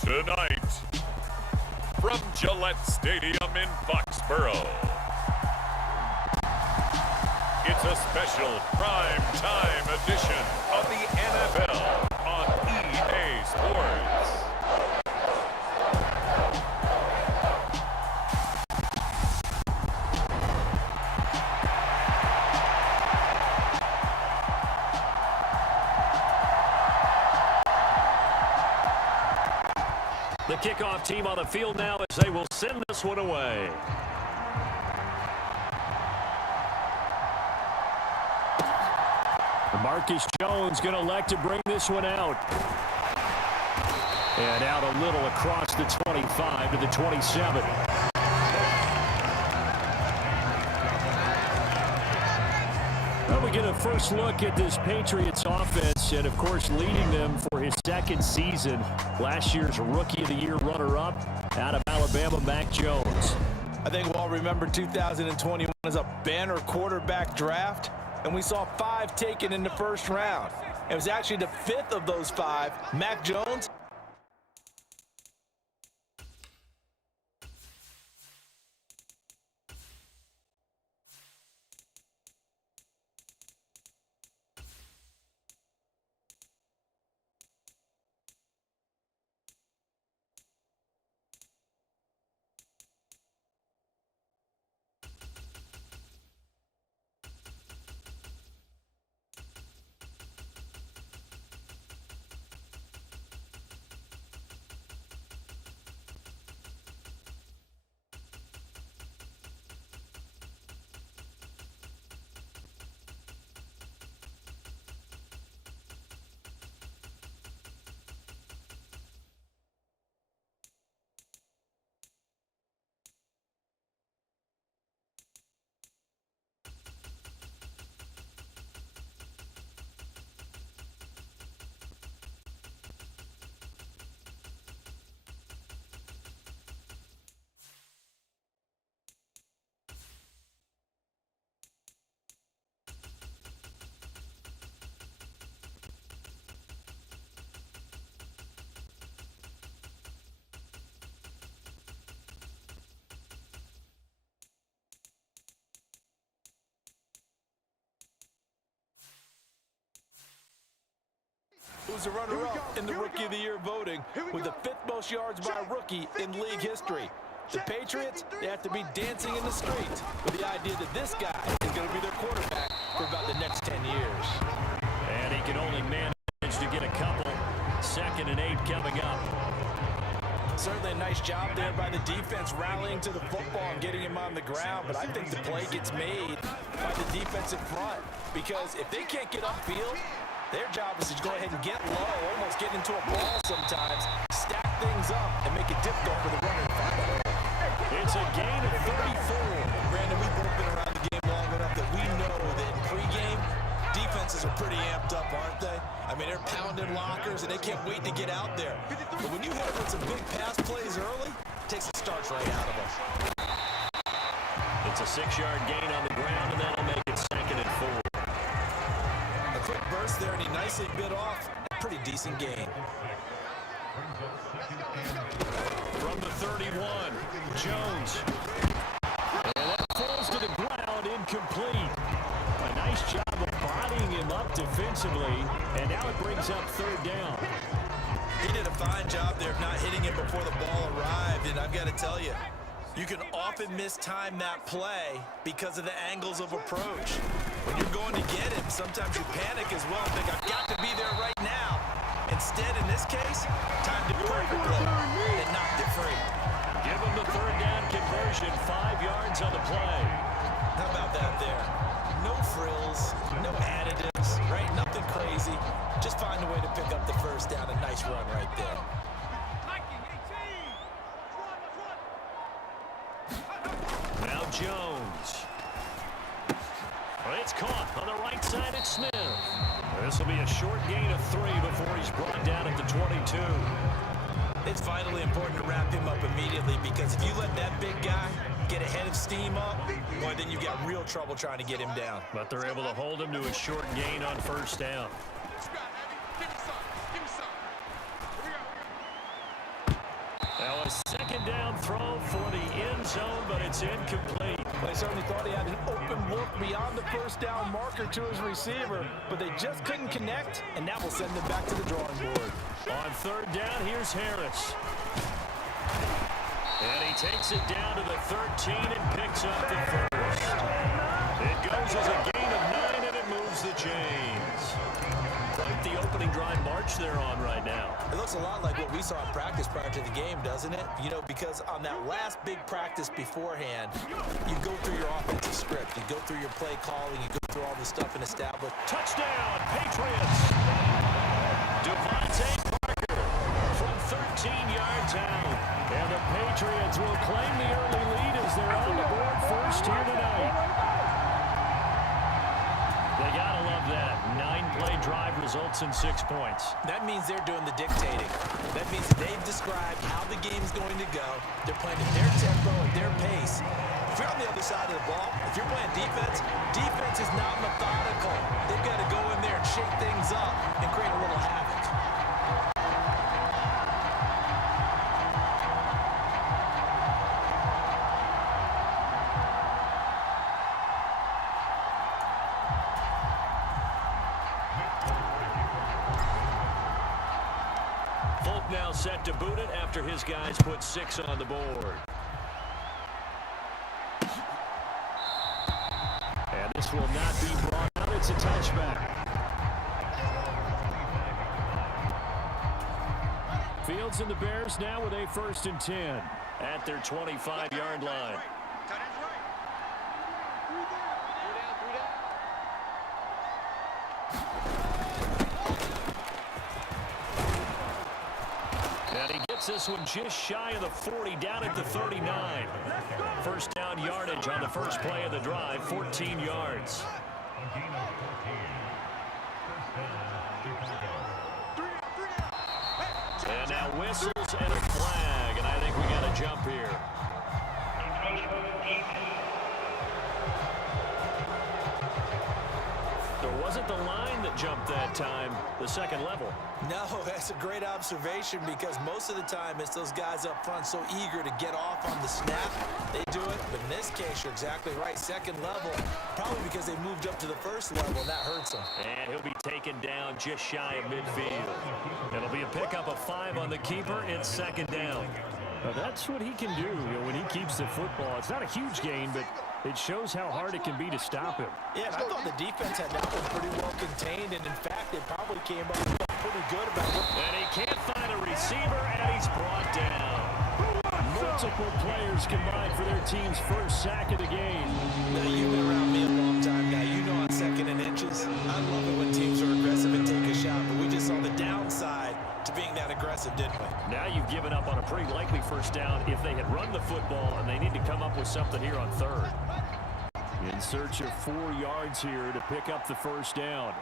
Tonight, from Gillette Stadium in Foxborough, it's a special prime time edition of the NFL on EA Sports. The kickoff team on the field now as they will send this one away. Marcus Jones going to elect to bring this one out. And out a little across the 25 to the 27. Well, we get a first look at this Patriots offense, and of course leading them for his second season. Last year's Rookie of the Year runner-up out of Alabama, Mac Jones. I think we'll all remember 2021 as a banner quarterback draft, and we saw 5 taken in the first round. It was actually the 5th of those 5, Mac Jones. Who's a runner-up in the Rookie of the Year voting with the 5th most yards by a rookie in league history. The Patriots, they have to be dancing in the streets with the idea that this guy is going to be their quarterback for about the next 10 years. And he can only manage to get a couple. 2nd and 8 coming up. Certainly a nice job there by the defense rallying to the football and getting him on the ground, but I think the play gets made by the defensive front because if they can't get upfield, their job is to go ahead and get low, almost get into a ball sometimes, stack things up, and make it difficult for the runner to find a hole. It's a gain of 34. Brandon, we've both been around the game long enough that we know that in pregame, defenses are pretty amped up, aren't they? I mean, they're pounding lockers, and they can't wait to get out there. But when you hit them with some big pass plays early, it takes the starch right out of them. It's a 6-yard gain on the ground, and that'll make it 2nd and 4. Quick burst there, and he nicely bit off a pretty decent gain. From the 31, Jones. And that falls to the ground, incomplete. A nice job of bodying him up defensively, and now it brings up 3rd down. He did a fine job there of not hitting him before the ball arrived, and I've got to tell you, you can often mistime that play because of the angles of approach. When you're going to get him, sometimes you panic as well and think, I've got to be there right now. Instead, in this case, timed it perfectly and knocked it free. Give him the 3rd down conversion, 5 yards on the play. How about that there? No frills, no additives, right? Nothing crazy. Just find a way to pick up the 1st down. A nice run right there. Now Jones. Well, it's caught on the right side at Smith. This will be a short gain of 3 before he's brought down at the 22. It's vitally important to wrap him up immediately because if you let that big guy get a head of steam up, boy, then you've got real trouble trying to get him down. But they're able to hold him to a short gain on first down. Now a second down throw for the end zone, but it's incomplete. They certainly thought he had an open look beyond the first down marker to his receiver, but they just couldn't connect, and that will send them back to the drawing board. On third down, here's Harris. And he takes it down to the 13 and picks up the first. It goes as a gain of 9, and it moves the chains. Quite the opening drive march they're on right now. It looks a lot like what we saw in practice prior to the game, doesn't it? You know, because on that last big practice beforehand, you go through your offensive script. You go through your play calling. You go through all the stuff and establish. Touchdown, Patriots! Devontae Parker from 13 yards out. And the Patriots will claim the early lead as they're on the board first here tonight. They gotta love that. 9-play drive results in 6 points. That means they're doing the dictating. That means they've described how the game's going to go. They're playing at their tempo, at their pace. If you're on the other side of the ball, if you're playing defense, defense is not methodical. They've got to go in there and shake things up and create a little havoc. Now set to boot it after his guys put 6 on the board. And this will not be brought out. It's a touchback. Fields and the Bears now with a 1st and 10 at their 25-yard line. And he gets this one just shy of the 40, down at the 39. First down yardage on the first play of the drive, 14 yards. And now whistles and a flag, and I think we got a jump here. It wasn't the line that jumped that time, the second level. No, that's a great observation because most of the time it's those guys up front so eager to get off on the snap. They do it, but in this case, you're exactly right. Second level, probably because they moved up to the first level, and that hurts them. And he'll be taken down just shy of midfield. It'll be a pickup of 5 on the keeper. It's second down. Well, that's what he can do when he keeps the football. It's not a huge gain, but it shows how hard it can be to stop him. Yeah, and I thought the defense had that one pretty well contained, and in fact, it probably came up pretty good about it. And he can't find a receiver, and he's brought down. Multiple players combined for their team's first sack of the game. Now, you've been around me a long time now. You know on 2nd and inches, I love it when teams are aggressive and take a shot, but we just saw the downside to being that aggressive, didn't we? Now you've given up on a pretty likely first down if they had run the football, and they need to come up with something here on 3rd. In search of 4 yards here to pick up the first down.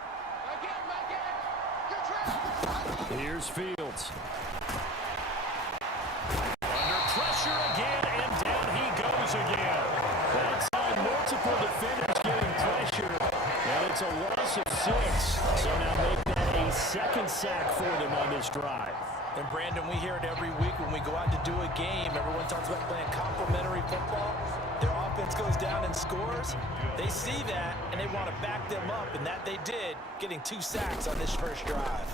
Here's Fields. Under pressure again, and down he goes again. That's on multiple defenders getting pressure, and it's a loss of 6. So now make that a second sack for them on this drive. And Brandon, we hear it every week when we go out to do a game. Everyone talks about playing complementary football. Their offense goes down and scores. They see that, and they want to back them up, and that they did, getting 2 sacks on this first drive.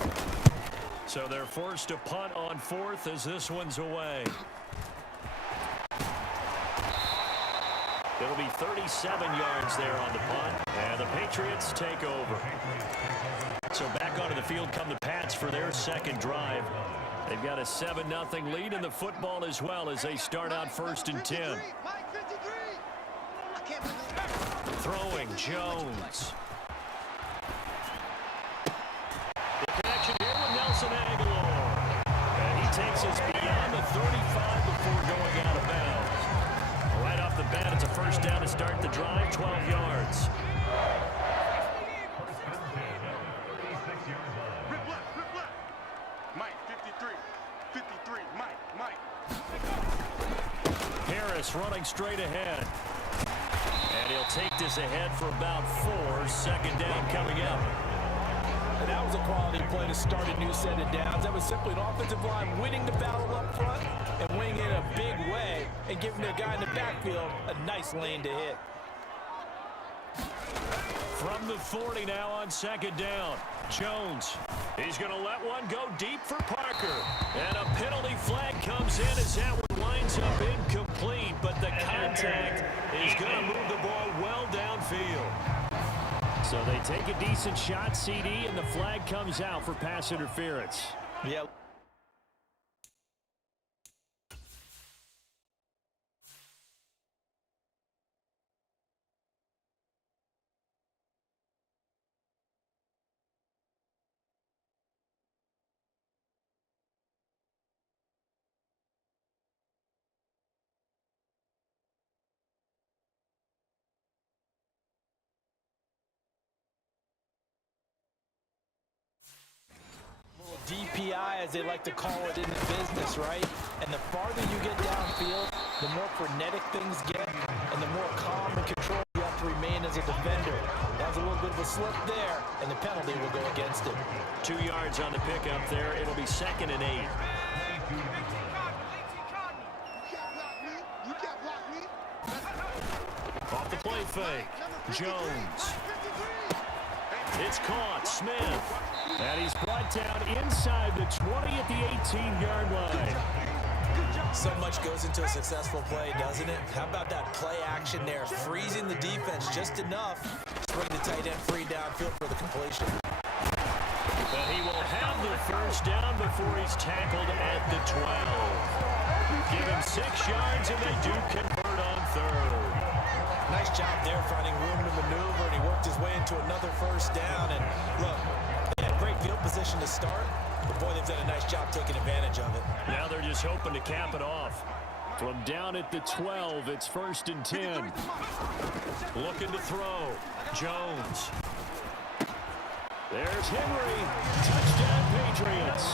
So they're forced to punt on 4th as this one's away. It'll be 37 yards there on the punt, and the Patriots take over. So back onto the field come the Pats for their second drive. They've got a 7-0 lead in the football as well as they start out 1st and 10. Throwing Jones. The connection here with Nelson Aguilar. And he takes us beyond the 35 before going out of bounds. Right off the bat, it's a first down to start the drive, 12 yards. Harris running straight ahead. And he'll take this ahead for about 4. Second down coming up. And that was a quality play to start a new set of downs. That was simply an offensive line winning the battle up front and winning it in a big way and giving their guy in the backfield a nice lane to hit. From the 40 now on second down. Jones. He's going to let one go deep for Parker. And a penalty flag comes in as that one winds up incomplete. But the contact is going to move the ball well downfield. So they take a decent shot, CD, and the flag comes out for pass interference. Yeah. DPI, as they like to call it in the business, right? And the farther you get downfield, the more frenetic things get, and the more calm and control you have to remain as a defender. That was a little bit of a slip there, and the penalty will go against him. 2 yards on the pickup there. It'll be 2nd and 8. Off the play fake. Jones. It's caught. Smith. And he's brought down inside the 20 at the 18-yard line. So much goes into a successful play, doesn't it? How about that play action there? Freezing the defense just enough to bring the tight end free downfield for the completion. But he will have the first down before he's tackled at the 12. Give him 6 yards, and they do convert on 3rd. Nice job there finding room to maneuver, and he worked his way into another first down. And look, they had great field position to start, but boy, they've done a nice job taking advantage of it. Now they're just hoping to cap it off. From down at the 12, it's 1st and 10. Looking to throw. Jones. There's Henry. Touchdown, Patriots.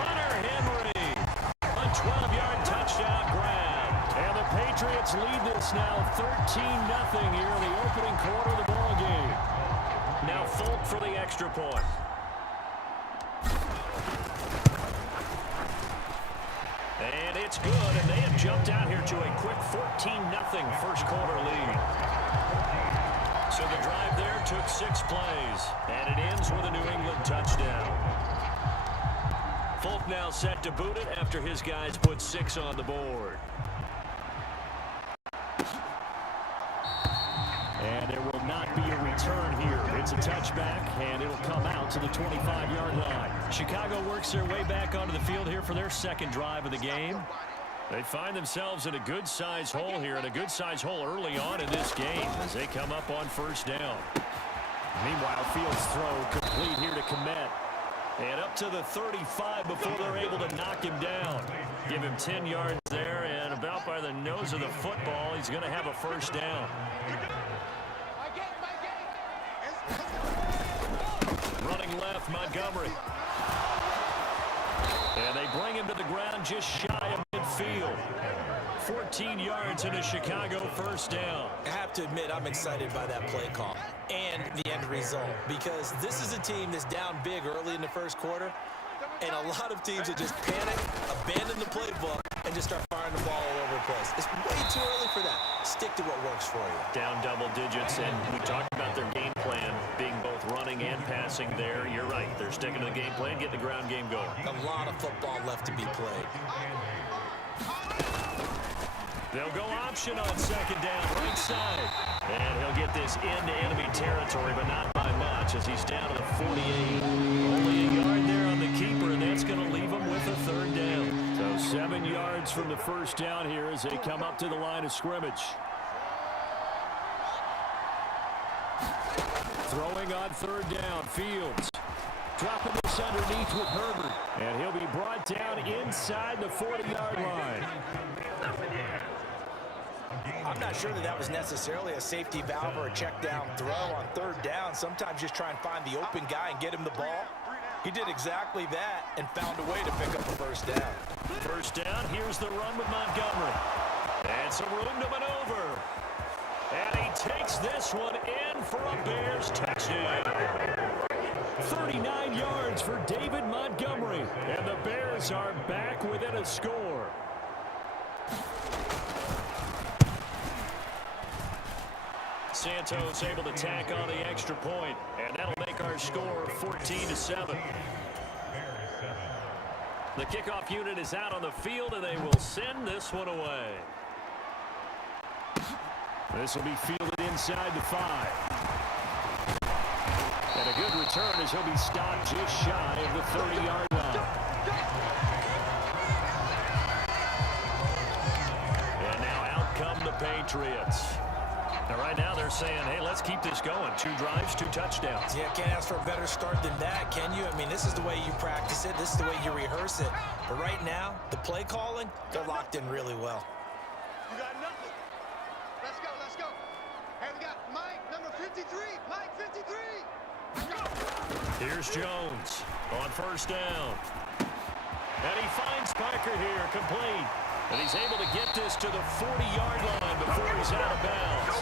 Hunter Henry. A 12-yard touchdown grab. And the Patriots lead this now 13-0 here in the opening quarter of the ball game. Now Folk for the extra point. And it's good, and they have jumped out here to a quick 14-0 first quarter lead. So the drive there took 6 plays, and it ends with a New England touchdown. Folk now set to boot it after his guys put 6 on the board. And there will not be a return here. It's a touchback, and it will come out to the 25-yard line. Chicago works their way back onto the field here for their second drive of the game. They find themselves in a good-sized hole here, and a good-sized hole early on in this game as they come up on first down. Meanwhile, Fields' throw complete here to Kmet. And up to the 35 before they're able to knock him down. Give him 10 yards there, and about by the nose of the football, he's going to have a first down. Running left, Montgomery. And they bring him to the ground just shy of midfield. 14 yards and a Chicago first down. I have to admit, I'm excited by that play call and the end result, because this is a team that's down big early in the first quarter, and a lot of teams that just panic, abandon the playbook, and just start firing the ball all over the place. It's way too early for that. Stick to what works for you. Down double digits, and we talked about their game plan being both running and passing there. You're right. They're sticking to the game plan, getting the ground game going. A lot of football left to be played. They'll go option on second down, right side. And he'll get this into enemy territory, but not by much as he's down to the 48. Only a yard there on the keeper, and that's going to leave him with a third down. So 7 yards from the first down here as they come up to the line of scrimmage. Throwing on third down, Fields. Dropping this underneath with Herbert. And he'll be brought down inside the 40-yard line. I'm not sure that was necessarily a safety valve or a check down throw on third down. Sometimes just try and find the open guy and get him the ball. He did exactly that and found a way to pick up a first down. First down, here's the run with Montgomery. And some room to maneuver. And he takes this one in for a Bears touchdown. 39 yards for David Montgomery. And the Bears are back within a score. Santos able to tack on the extra point, and that'll make our score 14-7. The kickoff unit is out on the field, and they will send this one away. This will be fielded inside the 5. And a good return as he'll be stopped just shy of the 30-yard line. And now out come the Patriots. Now, right now, they're saying, hey, let's keep this going. 2 drives, 2 touchdowns. Yeah, can't ask for a better start than that, can you? I mean, this is the way you practice it. This is the way you rehearse it. But right now, the play calling, they're locked in really well. You got nothing. Let's go, let's go. Hey, we got Mike, number 53. Mike, 53. Let's go. Here's Jones on first down. And he finds Parker here, complete. And he's able to get this to the 40-yard line before he's out of bounds.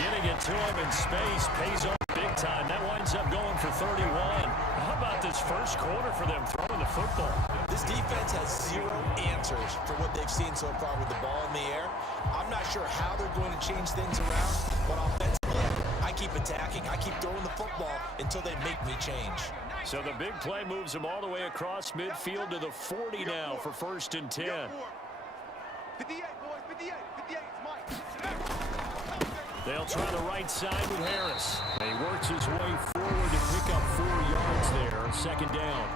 Getting it to him in space pays off big time. That winds up going for 31. How about this first quarter for them throwing the football? This defense has 0 answers for what they've seen so far with the ball in the air. I'm not sure how they're going to change things around, but offensively, I keep attacking. I keep throwing the football until they make me change. So the big play moves him all the way across midfield to the 40 now for 1st and 10. 58, boys, 58, 58, it's Mike. They'll try the right side with Harris. And he works his way forward to pick up 4 yards there, 2nd down.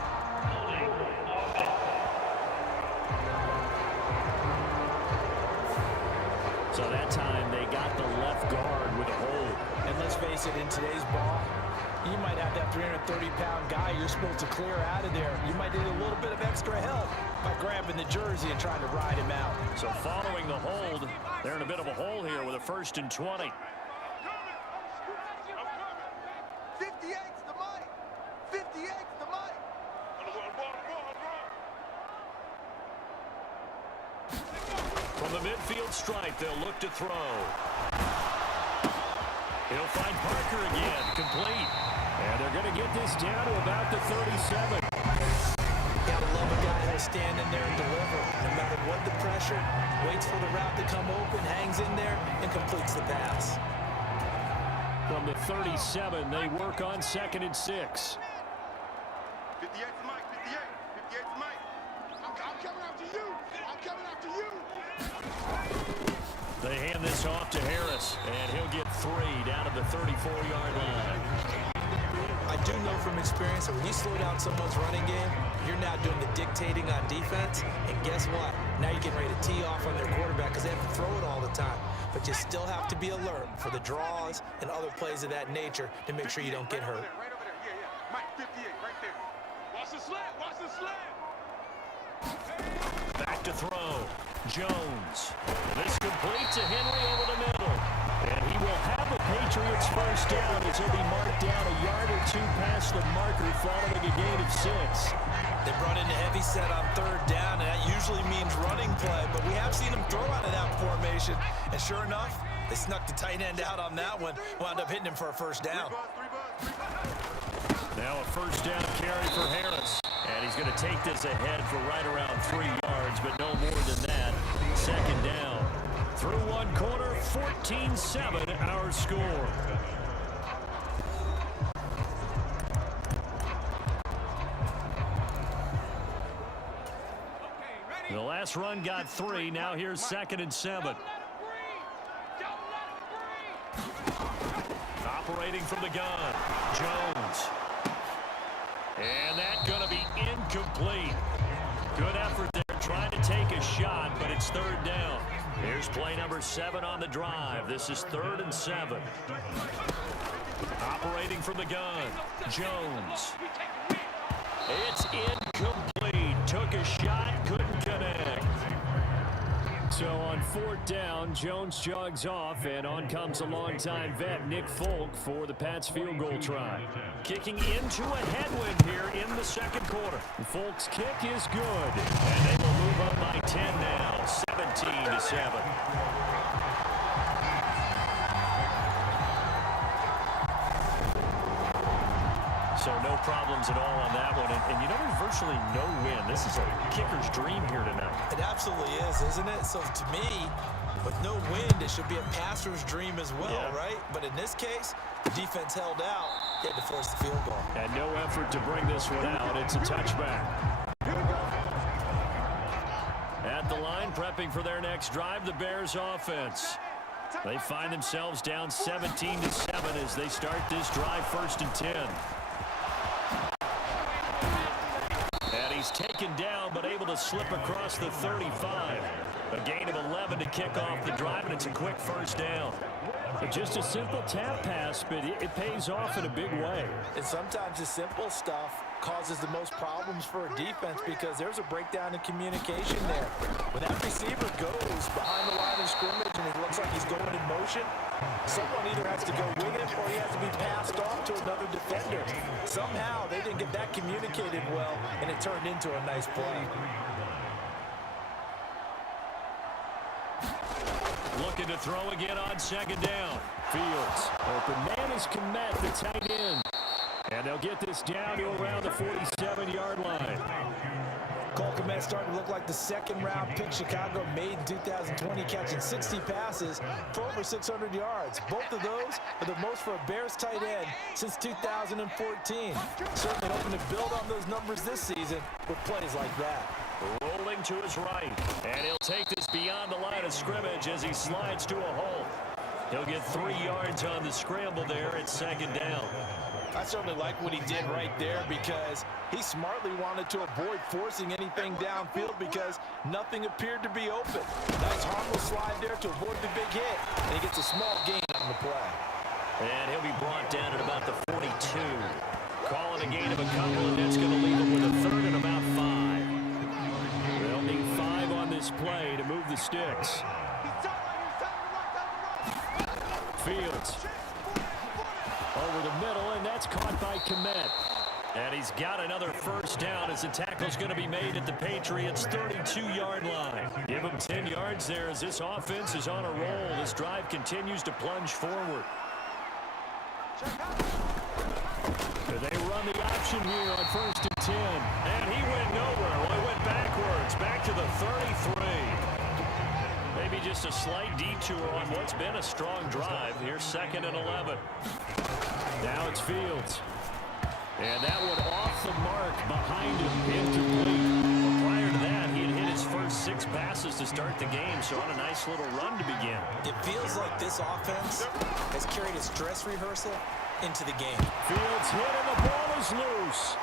So that time they got the left guard with a hold. And let's face it, in today's ball, you might have that 330-pound guy you're supposed to clear out of there. You might need a little bit of extra help by grabbing the jersey and trying to ride him out. So following the hold, they're in a bit of a hole here with a 1st and 20. 58's the Mike. 58's the Mike. From the midfield stripe, they'll look to throw. He'll find Parker again, complete. And they're going to get this down to about the 37. Gotta love a guy who'll stand in there and deliver. No matter what the pressure, waits for the route to come open, hangs in there, and completes the pass. From the 37, they work on 2nd and 6. 58's Mike, 58. 58's Mike. I'm coming after you. I'm coming after you. They hand this off to Harris, and he'll get 3 down to the 34-yard line. I do know from experience that when you slow down someone's running game, you're now doing the dictating on defense. And guess what? Now you're getting ready to tee off on their quarterback because they have to throw it all the time. But you still have to be alert for the draws and other plays of that nature to make sure you don't get hurt. Right over there. Yeah, yeah. Mike, 58, right there. Watch the slant. Watch the slant. Back to throw. Jones. This complete to Henry over the middle. And he will have the Patriots first down as he'll be marked down a yard or 2 past the marker following a gain of 6. They brought in a heavy set on 3rd down, and that usually means running play. But we have seen them throw out of that formation. And sure enough, they snuck the tight end out on that one. Wound up hitting him for a first down. Now a first down carry for Harris. And he's going to take this ahead for right around 3 yards, but no more than that. 2nd down. Through 1 quarter, 14-7 our score. The last run got 3. Now here's 2nd and 7. Operating from the gun, Jones. And that's going to be incomplete. Good effort there, trying to take a shot, but it's 3rd down. Here's play number 7 on the drive. This is 3rd and 7. Operating from the gun, Jones. It's incomplete. Took a shot, couldn't connect. So on 4th down. Jones jogs off, and on comes a longtime vet, Nick Folk, for the Pats field goal try. Kicking into a headwind here in the second quarter. Folk's kick is good, and they will move up by 10 now, 17-7. So no problems at all on that one. And you know, there's virtually no win. This is a kicker's dream here tonight. It absolutely is, isn't it? So to me, with no wind, it should be a passer's dream as well, right? But in this case, the defense held out. They had to force the field goal. And no effort to bring this one out. It's a touchback. At the line, prepping for their next drive, the Bears offense. They find themselves down 17-7 as they start this drive, 1st and 10. And he's taken down, but able to slip across the 35. A gain of 11 to kick off the drive, and it's a quick 1st down. Just a simple tap pass, but it pays off in a big way. And sometimes the simple stuff causes the most problems for a defense because there's a breakdown in communication there. When that receiver goes behind the line of scrimmage and it looks like he's going in motion, someone either has to go with him or he has to be passed off to another defender. Somehow they didn't get that communicated well, and it turned into a nice play. Looking to throw again on 2nd down. Fields. Open man is Komet, the tight end. And they'll get this down to around the 47-yard line. Cole Komet starting to look like the 2nd-round pick Chicago made in 2020, catching 60 passes for over 600 yards. Both of those are the most for a Bears tight end since 2014. Certainly hoping to build on those numbers this season with plays like that. Rolling to his right, and he'll take this beyond the line of scrimmage as he slides to a hole. He'll get 3 yards on the scramble there at 2nd down. I certainly like what he did right there because he smartly wanted to avoid forcing anything downfield because nothing appeared to be open. Nice harmless slide there to avoid the big hit, and he gets a small gain on the play. And he'll be brought down at about the 42. Calling a gain of a couple, and that's going to leave him with a 3rd and about 5. They'll need 5 on this play to move the sticks. Fields. Over the middle, and that's caught by Komet. And he's got another 1st down as the tackle's going to be made at the Patriots' 32-yard line. Give him 10 yards there as this offense is on a roll. This drive continues to plunge forward. They run the option here on 1st and 10. And he went nowhere. Well, he went backwards, back to the 33. Maybe just a slight detour on what's been a strong drive. Here's 2nd and 11. Now it's Fields. And that one off the mark behind him, incomplete. Well, prior to that, he had hit his first 6 passes to start the game, so on a nice little run to begin. It feels like this offense has carried its dress rehearsal into the game. Fields hit, and the ball is loose.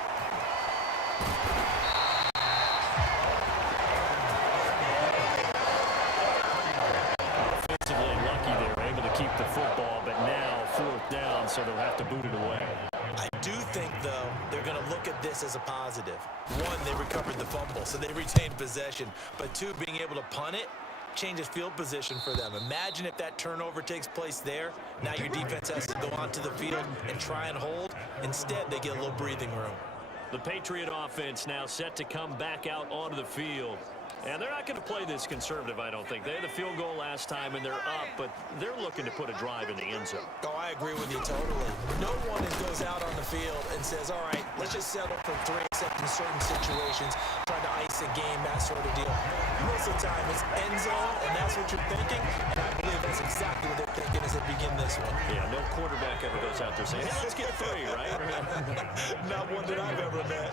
Offensively lucky they were able to keep the football, but now 4th down, so they'll have to boot it away. I do think, though, they're going to look at this as a positive. 1, they recovered the fumble, so they retained possession. But 2, being able to punt it changes field position for them. Imagine if that turnover takes place there. Now your defense has to go onto the field and try and hold. Instead, they get a little breathing room. The Patriot offense now set to come back out onto the field. And they're not going to play this conservative, I don't think. They had the field goal last time, and they're up, but they're looking to put a drive in the end zone. Oh, I agree with you totally. No one goes out on the field and says, all right, let's just settle for 3, except in certain situations, trying to ice a game, that sort of deal. Most of the time, it's end zone, and that's what you're thinking, and I believe that's exactly what they're thinking as they begin this one. Yeah, no quarterback ever goes out there saying, hey, let's get 3, right? Not one that I've ever met.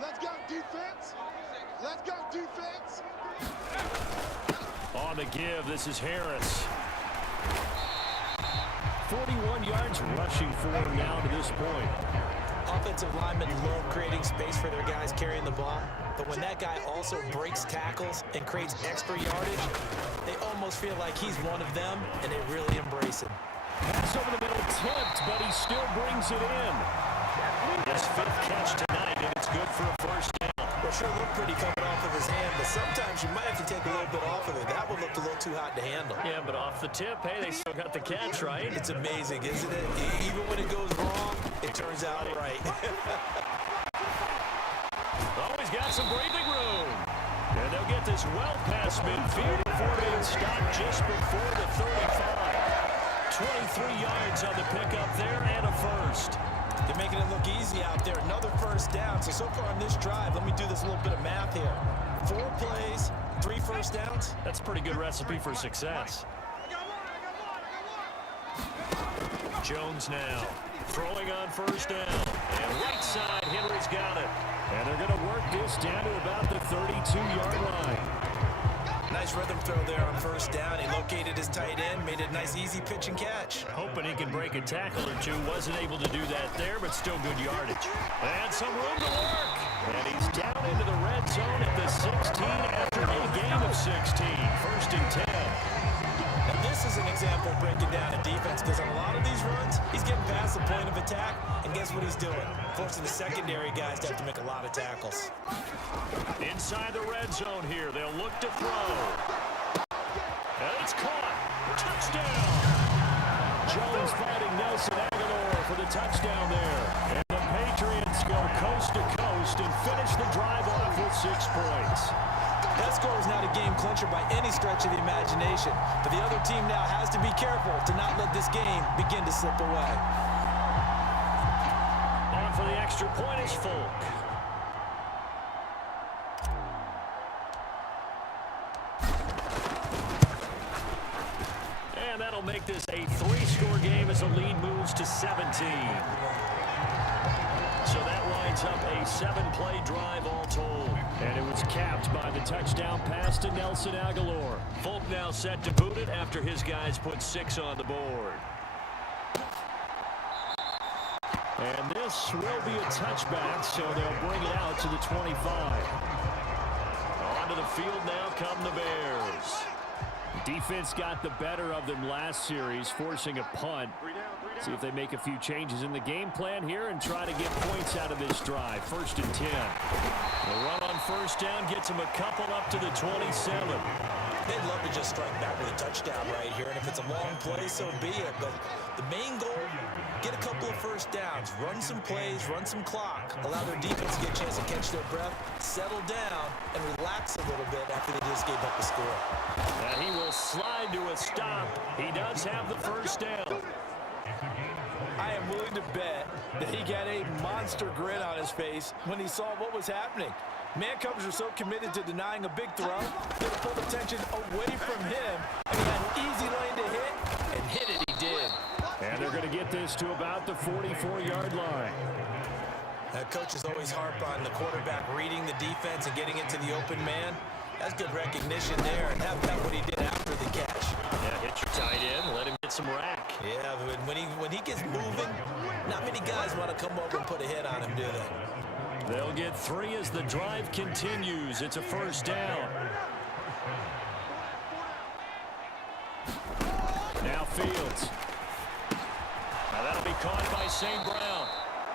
Let's go, defense. Let's go, defense. On the give, this is Harris. 41 yards rushing for him now to this point. Offensive linemen love creating space for their guys carrying the ball, but when that guy also breaks tackles and creates extra yardage, they almost feel like he's one of them, and they really embrace him. Pass over the middle, tipped, but he still brings it in. His 5th catch tonight, and it's good for a 1st down. Well, sure looked pretty coming off of his his hand, but sometimes you might have to take a little bit off of it. That one looked a little too hot to handle. Yeah, but off the tip, hey, they still got the catch, right? It's amazing, isn't it? Even when it goes wrong, it turns out right. Oh, he's got some breathing room. And they'll get this well past midfield before being stopped just before the 35. 23 yards on the pickup there and a first. They're making it look easy out there. Another first down. So far on this drive, let me do this little bit of math here. 4 plays, 3 first downs. That's a pretty good recipe for success. Jones now throwing on first down. And right side, Henry's got it. And they're going to work this down to about the 32-yard line. Nice rhythm throw there on first down. He located his tight end, made it a nice easy pitch and catch. Hoping he can break a tackle or two. Wasn't able to do that there, but still good yardage. And some room to work. And he's down into the red zone at the 16 after a gain of 16. First and 10. Now this is an example of breaking down a defense, because on a lot of these runs, he's getting past the point of attack, and guess what he's doing? Forcing the secondary guys to have to make a lot of tackles. Inside the red zone here, they'll look to throw. And it's caught. Touchdown. Jones fighting Nelson Aguilar for the touchdown there. And the Patriots go coast to coast and finish the drive off with 6 points. That score is not a game clincher by any stretch of the imagination, but the other team now has to be careful to not let this game begin to slip away. On for the extra point is Folk. And that'll make this a 3-score game as the lead moves to 17. So that lines up a 7-play drive all told. And it was capped by the touchdown pass to Nelson Aguilar. Folk now set to boot it after his guys put 6 on the board. And this will be a touchback, so they'll bring it out to the 25. Onto the field now come the Bears. Defense got the better of them last series, forcing a punt. See if they make a few changes in the game plan here and try to get points out of this drive. First and 10. The run on first down gets them a couple up to the 27. They'd love to just strike back with a touchdown right here, and if it's a long play, so be it. But the main goal, get a couple of first downs, run some plays, run some clock, allow their defense to get a chance to catch their breath, settle down, and relax a little bit after they just gave up the score. And he will slide to a stop. He does have the first down. I am willing to bet that he got a monster grin on his face when he saw what was happening. Man coverage are so committed to denying a big throw, they pulled attention away from him, and he had an easy lane to hit, and hit it he did. And they're going to get this to about the 44-yard line. Coaches always harp on the quarterback reading the defense and getting it to the open man. That's good recognition there, and how about what he did after the catch? Yeah, hit your tight end, let him get some rack. Yeah, but when he gets moving, not many guys want to come over and put a hit on him, do they? They'll get 3 as the drive continues. It's a first down. Now Fields. Now that'll be caught by St. Brown.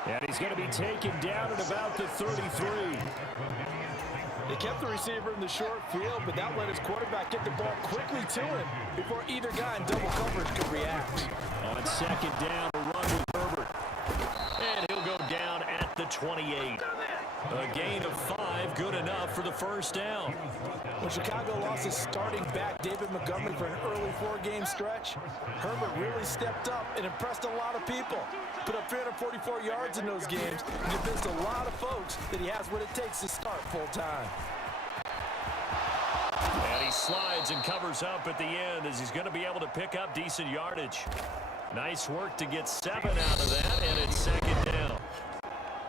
And he's going to be taken down at about the 33. They kept the receiver in the short field, but that let his quarterback get the ball quickly to him before either guy in double coverage could react. On second down, a run with Herbert. And he'll go down at the 28. A gain of 5, good enough for the first down. When Chicago lost his starting back, David Montgomery, for an early 4-game stretch, Herbert really stepped up and impressed a lot of people. Put up 344 yards in those games and convinced a lot of folks that he has what it takes to start full-time. And he slides and covers up at the end as he's going to be able to pick up decent yardage. Nice work to get 7 out of that, and it's second down.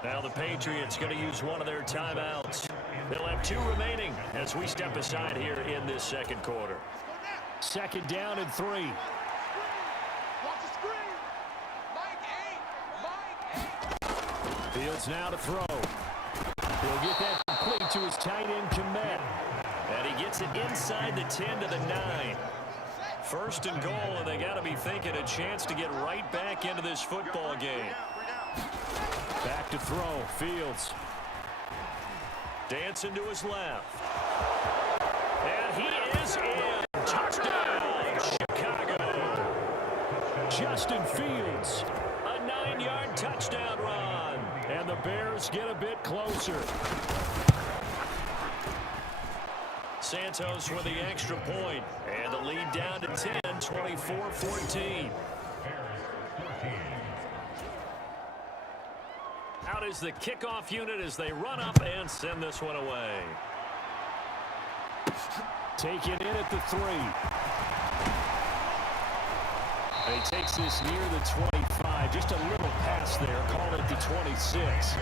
Now the Patriots going to use one of their timeouts. They'll have 2 remaining as we step aside here in this second quarter. Second down and 3. Watch the screen. Mike 8. Fields now to throw. He'll get that complete to his tight end, Komet. And he gets it inside the 10 to the 9. First and goal, and they got to be thinking a chance to get right back into this football game. Back to throw, Fields. Dancing to his left. And he is in. Touchdown, Chicago. Justin Fields, a 9-yard touchdown run. And the Bears get a bit closer. Santos with the extra point. And the lead down to 10, 24-14. Out is the kickoff unit as they run up and send this one away. Taken in at the 3. He takes this near the 25. Just a little pass there. Call it the 26.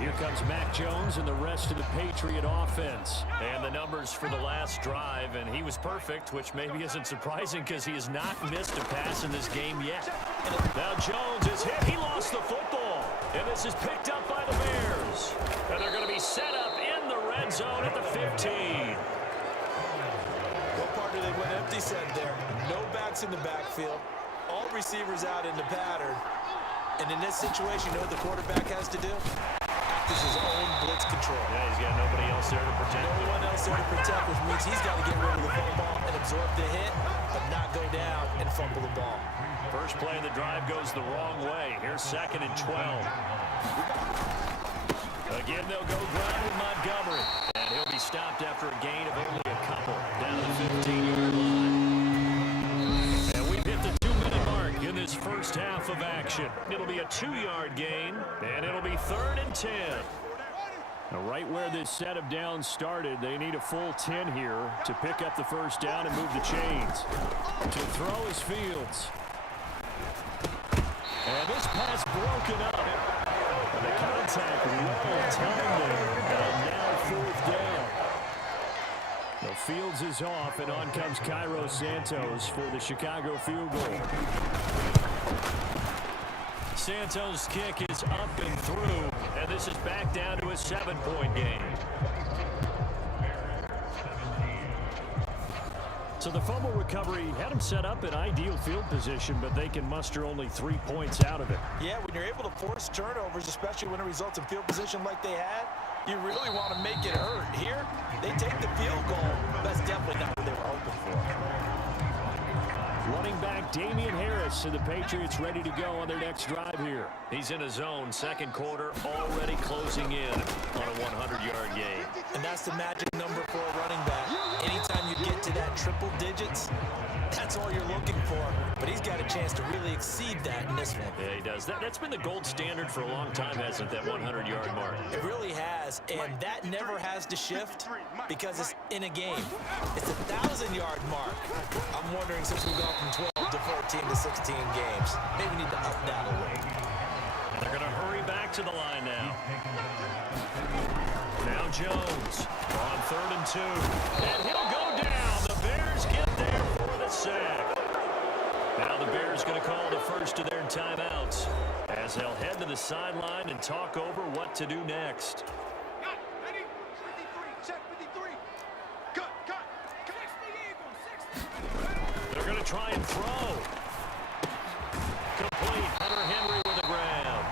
Here comes Mac Jones and the rest of the Patriot offense. And the numbers for the last drive, and he was perfect, which maybe isn't surprising because he has not missed a pass in this game yet. Now Jones is hit. He lost the football. And this is picked up by the Bears. And they're going to be set up in the red zone at the 15. What part do they went empty set there? No backs in the backfield. All receivers out in the pattern. And in this situation, you know what the quarterback has to do? Act as his own blitz control. Yeah, he's got nobody else there to protect. No one else there to protect, which means he's got to get rid of the football and absorb the hit, but not go down and fumble the ball. First play of the drive goes the wrong way. Here's 2nd and 12. Again, they'll go ground with Montgomery. And he'll be stopped after a gain of only a couple down to the 15-yard line. And we've hit the 2-minute mark in this first half of action. It'll be a 2-yard gain, and it'll be 3rd and 10. Now, right where this set of downs started, they need a full 10 here to pick up the first down and move the chains. To throw is Fields. And this pass broken up. And the contact well timed there. And now 4th down. Now Fields is off, and on comes Cairo Santos for the Chicago field goal. Santos' kick is up and through, and this is back down to a 7-point game. So the fumble recovery had them set up in ideal field position, but they can muster only 3 points out of it. Yeah, when you're able to force turnovers, especially when it results in field position like they had, you really want to make it hurt. Here, they take the field goal. That's definitely not what they were hoping for. Running back Damian Harris, and the Patriots ready to go on their next drive here. He's in a zone, 2nd quarter, already closing in on a 100-yard gain. And that's the magic number for a running back. Anytime you get to that triple digits, that's all you're looking for. But he's got a chance to really exceed that in this one. Yeah, he does. That's been the gold standard for a long time, hasn't it, that 100-yard mark? It really has, and that never has to shift because it's in a game. It's a 1,000-yard mark. I'm wondering, since we've gone from 12 to 14 to 16 games, maybe we need to up that a little. And they're going to hurry back to the line now. Now Jones on 3rd and 2. And he'll go down. The Bears get there for the sack. Now the Bears going to call the first of their timeouts as they'll head to the sideline and talk over what to do next. Ready? 53, check 53. Cut. They're going to try and throw. Complete. Hunter Henry with the ground.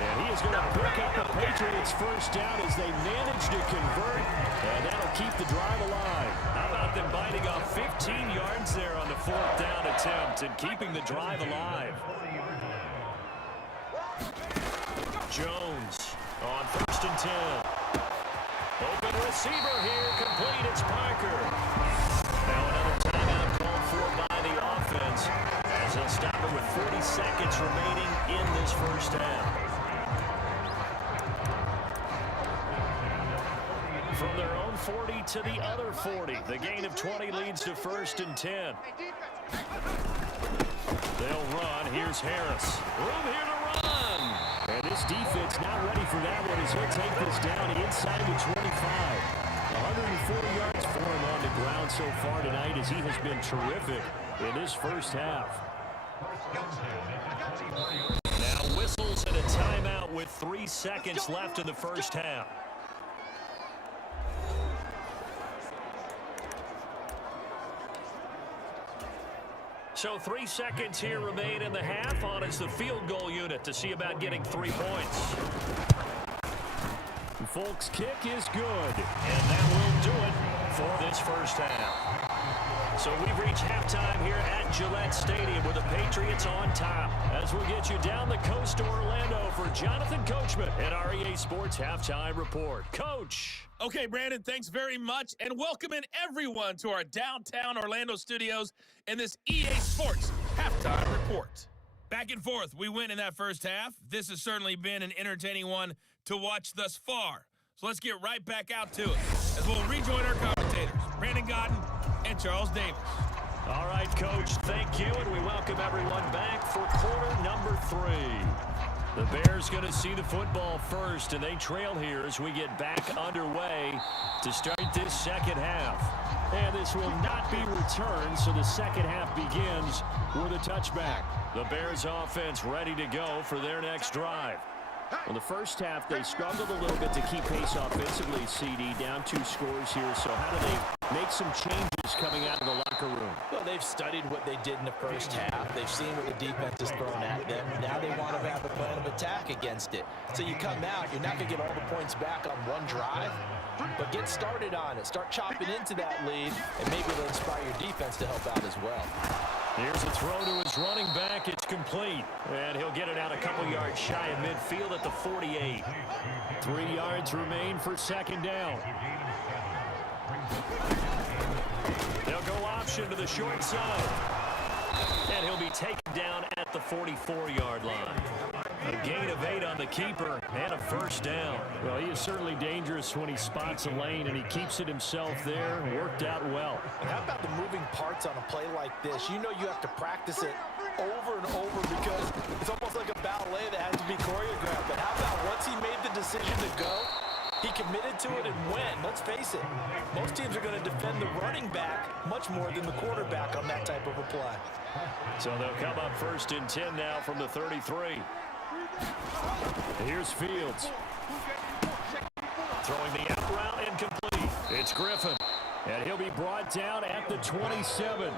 And he is going to pick up the Patriots' first down as they manage to convert. And that'll keep the drive alive. How about them biting off 15 yards there on the 4th down attempt and keeping the drive alive? Jones on 1st and 10. Open receiver here. Complete. It's Parker. Now another timeout called for by the offense as they'll stop it with 40 seconds remaining in this first half. From their own 40 to the other 40. The gain of 20 leads to 1st and 10. They'll run. Here's Harris. Room here to run. And this defense not ready for that one as he'll take this down inside the 25. 140 yards for him on the ground so far tonight as he has been terrific in this first half. Now whistles and a timeout with 3 seconds left in the first half. So 3 seconds here remain in the half. On is the field goal unit to see about getting 3 points. folks. Kick is good. And that will do it for this first half. So we've reached halftime here at Gillette Stadium with the Patriots on top. As we'll get you down the coast to Orlando for Jonathan Coachman at our EA Sports Halftime Report. Coach. Okay, Brandon, thanks very much. And welcome in everyone to our downtown Orlando studios in this EA Sports Halftime Report. Back and forth, we win in that first half. This has certainly been an entertaining one to watch thus far. So let's get right back out to it as we'll rejoin our commentators, Brandon Godden and Charles Davis. All right, Coach, thank you, and we welcome everyone back for quarter number 3. The Bears going to see the football first, and they trail here as we get back underway to start this second half. And this will not be returned, so the second half begins with a touchback. The Bears offense ready to go for their next drive. Well, the first half, they struggled a little bit to keep pace offensively, CD, down 2 scores here. So how do they make some changes coming out of the locker room? Well, they've studied what they did in the first half. They've seen what the defense has thrown at them. Now they want to have a plan of attack against it. So you come out, you're not going to get all the points back on one drive, but get started on it. Start chopping into that lead, and maybe it'll inspire your defense to help out as well. Here's a throw to his running back. It's complete. And he'll get it out a couple yards shy of midfield at the 48. 3 yards remain for second down. They'll go option to the short side. And he'll be taken down at the 44-yard line. A gain of 8 on the keeper and a first down. Well, he is certainly dangerous when he spots a lane, and he keeps it himself there. Worked out well. And how about the moving parts on a play like this? You know you have to practice it over and over because it's almost like a ballet that has to be choreographed. But how about once he made the decision to go, he committed to it and went. Let's face it, most teams are going to defend the running back much more than the quarterback on that type of a play. So they'll come up 1st and 10 now from the 33. Here's Fields. Throwing the out route incomplete. It's Griffin. And he'll be brought down at the 27.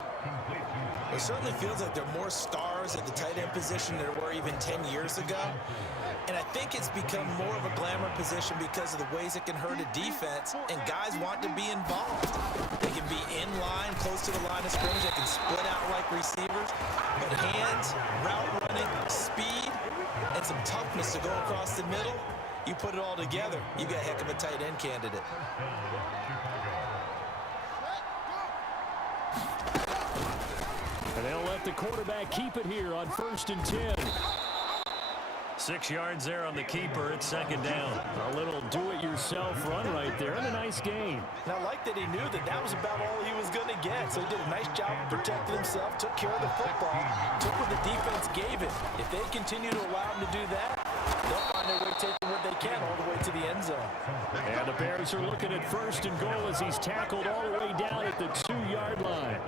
It certainly feels like there are more stars at the tight end position than there were even 10 years ago. And I think it's become more of a glamour position because of the ways it can hurt a defense, and guys want to be involved. They can be in line, close to the line of scrimmage. They can split out like receivers. But hands, route running, speed, and some toughness to go across the middle, you put it all together, you got a heck of a tight end candidate. And they'll let the quarterback keep it here on 1st and 10. 6 yards there on the keeper. It's second down. A little do-it-yourself run right there, and a nice gain. And I like that he knew that that was about all he was going to get. So he did a nice job of protecting himself, took care of the football, took what the defense gave him. If they continue to allow him to do that, they'll find their way taking what they can all the way to the end zone. And the Bears are looking at 1st and goal as he's tackled all the way down at the 2-yard line.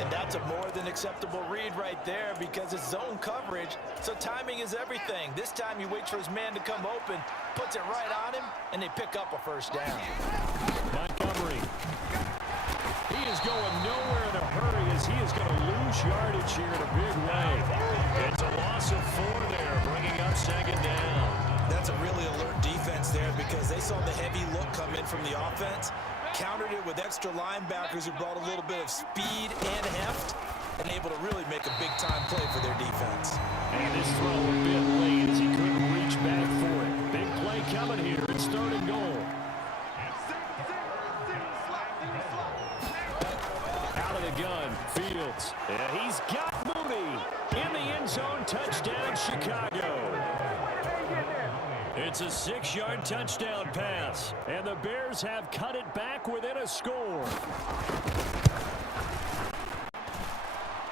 And that's a more than acceptable read right there because it's zone coverage, so timing is everything. This time he waits for his man to come open, puts it right on him, and they pick up a first down. Montgomery. He is going nowhere in a hurry as he is going to lose yardage here in a big way. It's a loss of 4 there, bringing up second down. That's a really alert defense there because they saw the heavy look come in from the offense, countered it with extra linebackers who brought a little bit of speed and heft, and able to really make a big-time play for their defense. And this throw a bit late as he couldn't reach back for it. Big play coming here. It's 3rd and goal. Out of the gun, Fields. And he's got Mooney in the end zone. Touchdown, Chicago. It's a 6-yard touchdown pass, and the Bears have cut it back within a score.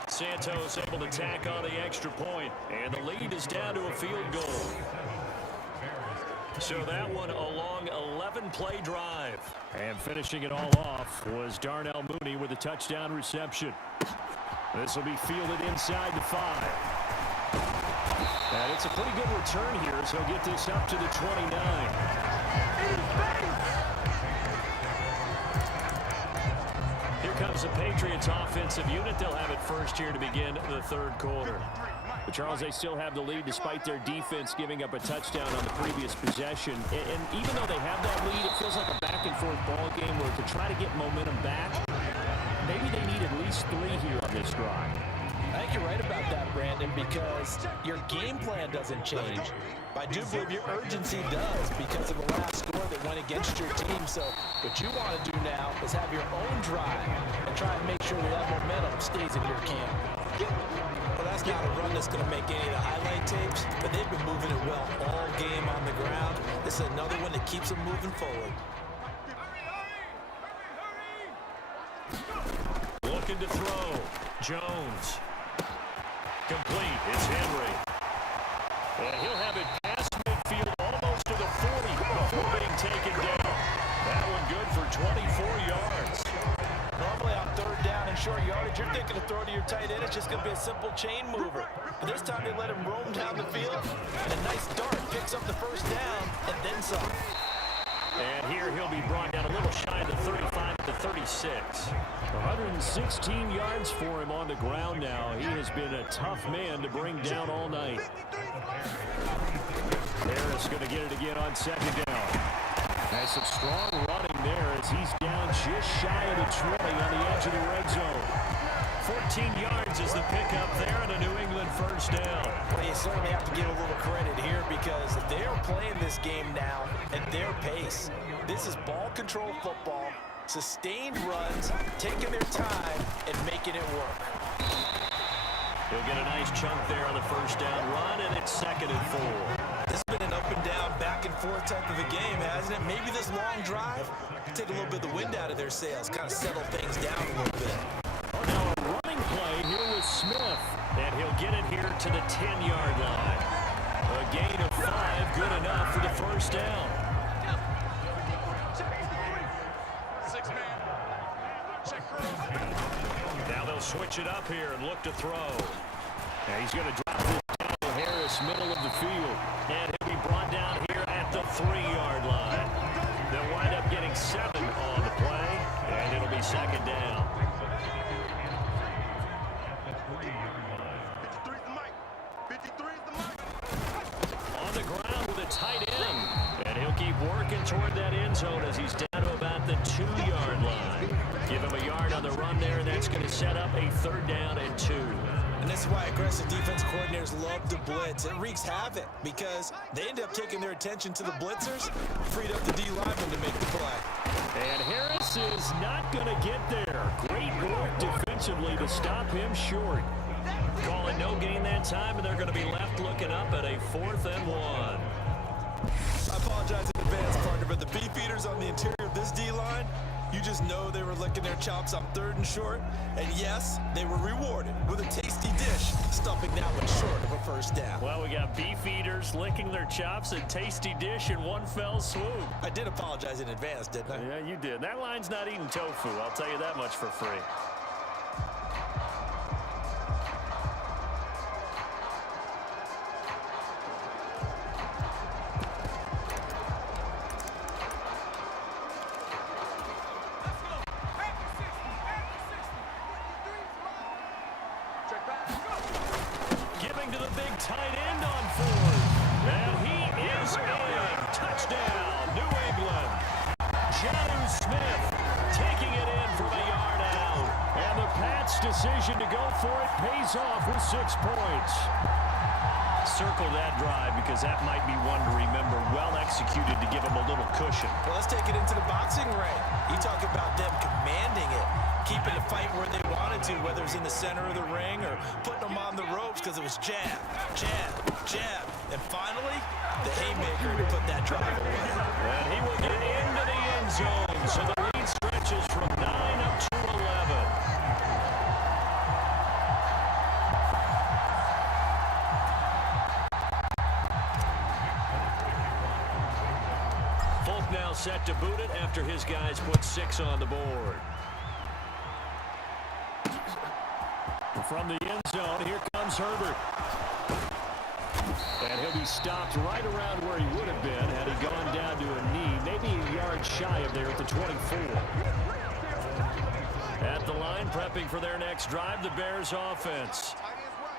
Santos able to tack on the extra point, and the lead is down to a field goal. So that one a long 11-play drive. And finishing it all off was Darnell Mooney with a touchdown reception. This will be fielded inside the 5. And it's a pretty good return here, so he'll get this up to the 29. Here comes the Patriots offensive unit. They'll have it first here to begin the 3rd quarter. But, Charles, they still have the lead despite their defense giving up a touchdown on the previous possession. And even though they have that lead, it feels like a back-and-forth ball game where to try to get momentum back, maybe they need at least 3 here on this drive. I think you're right about that, Brandon, because your game plan doesn't change. But I do believe your urgency does because of the last score that went against your team. So what you want to do now is have your own drive and try and make sure that momentum stays in your camp. Well, that's not a run that's going to make any of the highlight tapes, but they've been moving it well all game on the ground. This is another one that keeps them moving forward. Looking to throw. Jones. Complete. It's Henry. And he'll have it past midfield almost to the 40 before being taken down. That one good for 24 yards. Normally on 3rd down and short yardage, you're thinking to throw to your tight end. It's just going to be a simple chain mover. But this time they let him roam down the field, and a nice dart picks up the 1st down and then some. And here he'll be brought down a little shy of the 35 to 36. 116 yards for him on the ground now. He has been a tough man to bring down all night. Harris going to get it again on 2nd down. Nice some strong running there as he's down just shy of the 20 on the edge of the red zone. 14 yards is the pickup there and a New England 1st down. Well, you certainly have to give a little credit here because they're playing this game now at their pace. This is ball control football, sustained runs, taking their time and making it work. He'll get a nice chunk there on the 1st down run, and it's 2nd and 4. This has been an up and down, back and forth type of a game, hasn't it? Maybe this long drive can take a little bit of the wind out of their sails, kind of settle things down a little bit. Oh, now a running play here with Smith, and he'll get it here to the 10-yard line. A gain of 5, good enough for the 1st down. Now they'll switch it up here and look to throw. And he's going to drop this down to Harris, middle of the field. And he'll be brought down here at the 3-yard line. They'll wind up getting 7 on the play, and it'll be 2nd down. On the ground with a tight end. And he'll keep working toward that end zone as he's down to about the 2-yard line. Give him a yard on the run there, and that's going to set up a 3rd down and 2. And this is why aggressive defense coordinators love to blitz. It wreaks havoc because they end up taking their attention to the blitzers, freed up the D lineman to make the play. And Harris is not going to get there. Great work defensively to stop him short. Calling no gain that time, and they're going to be left looking up at a 4th and 1. I apologize in advance, partner, but the beef eaters on the interior of this D-line, you just know they were licking their chops on 3rd and short. And yes, they were rewarded with a tasty dish, stuffing that one short of a 1st down. Well, we got beef eaters licking their chops and tasty dish in one fell swoop. I did apologize in advance, didn't I? Yeah, you did. That line's not eating tofu, I'll tell you that much for free. Giving to the big tight end on 4th. And he is in. Touchdown, New England. Jonnu Smith taking it in from a yard out. And the Pats' decision to go for it pays off with 6 points. Circle that drive because that might be one to remember. Well executed to give them a little cushion. Well, let's take it into the boxing ring. You talk about them commanding it, keeping the fight where they wanted to, whether it's in the center of the ring or putting them on the ropes because it was jab, jab, jab. And finally, the haymaker to put that drive away. And he will get into the end zone. So the lead stretches from 9 up to 11. Folk now set to boot it after his guys put 6 on the board. From the end zone, here comes Herbert. And he'll be stopped right around where he would have been had he gone down to a knee, maybe a yard shy of there at the 24. At the line, prepping for their next drive, the Bears offense.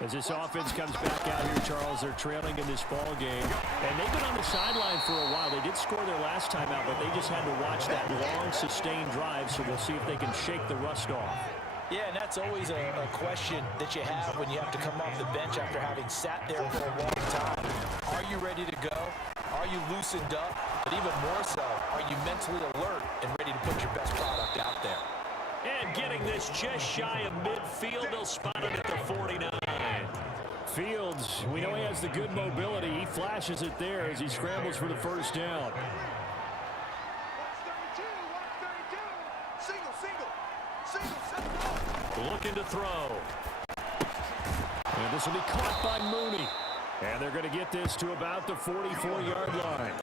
As this offense comes back out here, Charles, they're trailing in this ball game. And they've been on the sideline for a while. They did score their last time out, but they just had to watch that long, sustained drive, so we'll see if they can shake the rust off. Yeah, and that's always a question that you have when you have to come off the bench after having sat there for a long time. Are you ready to go? Are you loosened up? But even more so, are you mentally alert and ready to put your best product out there? And getting this just shy of midfield, they'll spot it at the 49. Fields, we know he has the good mobility. He flashes it there as he scrambles for the first down. 132, 132. Looking to throw. And this will be caught by Mooney. And they're going to get this to about the 44-yard line.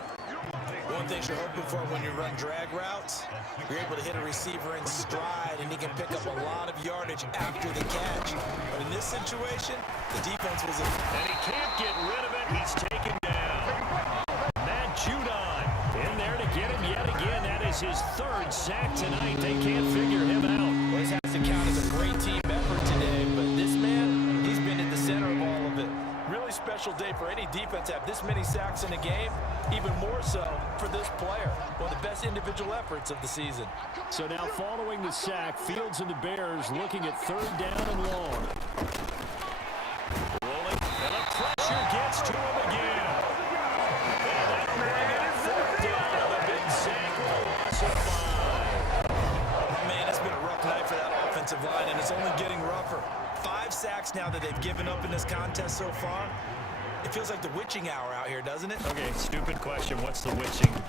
One thing you're hoping for when you run drag routes, you're able to hit a receiver in stride, and he can pick up a lot of yardage after the catch. But in this situation, the defense was in. And he can't get rid of it. He's taken down. Matt Judon in there to get him yet again. That is his third sack tonight. They can't figure him out. Well, this has to count as a great team effort today, but this man, he's been at the center of all of it. Really special day for any defense to have this many sacks in a game, even more so for this player. One of the best individual efforts of the season. So now following the sack, Fields and the Bears looking at third down and long. Rolling, and the pressure gets to him again. And that'll bring it fourth down on the big sack with a loss of 5. Oh, man, it's been a rough night for that offensive line, and it's only getting rougher. 5 sacks now that they've given up in this contest so far. It feels like the witching hour out here, doesn't it? Okay, stupid question. What's the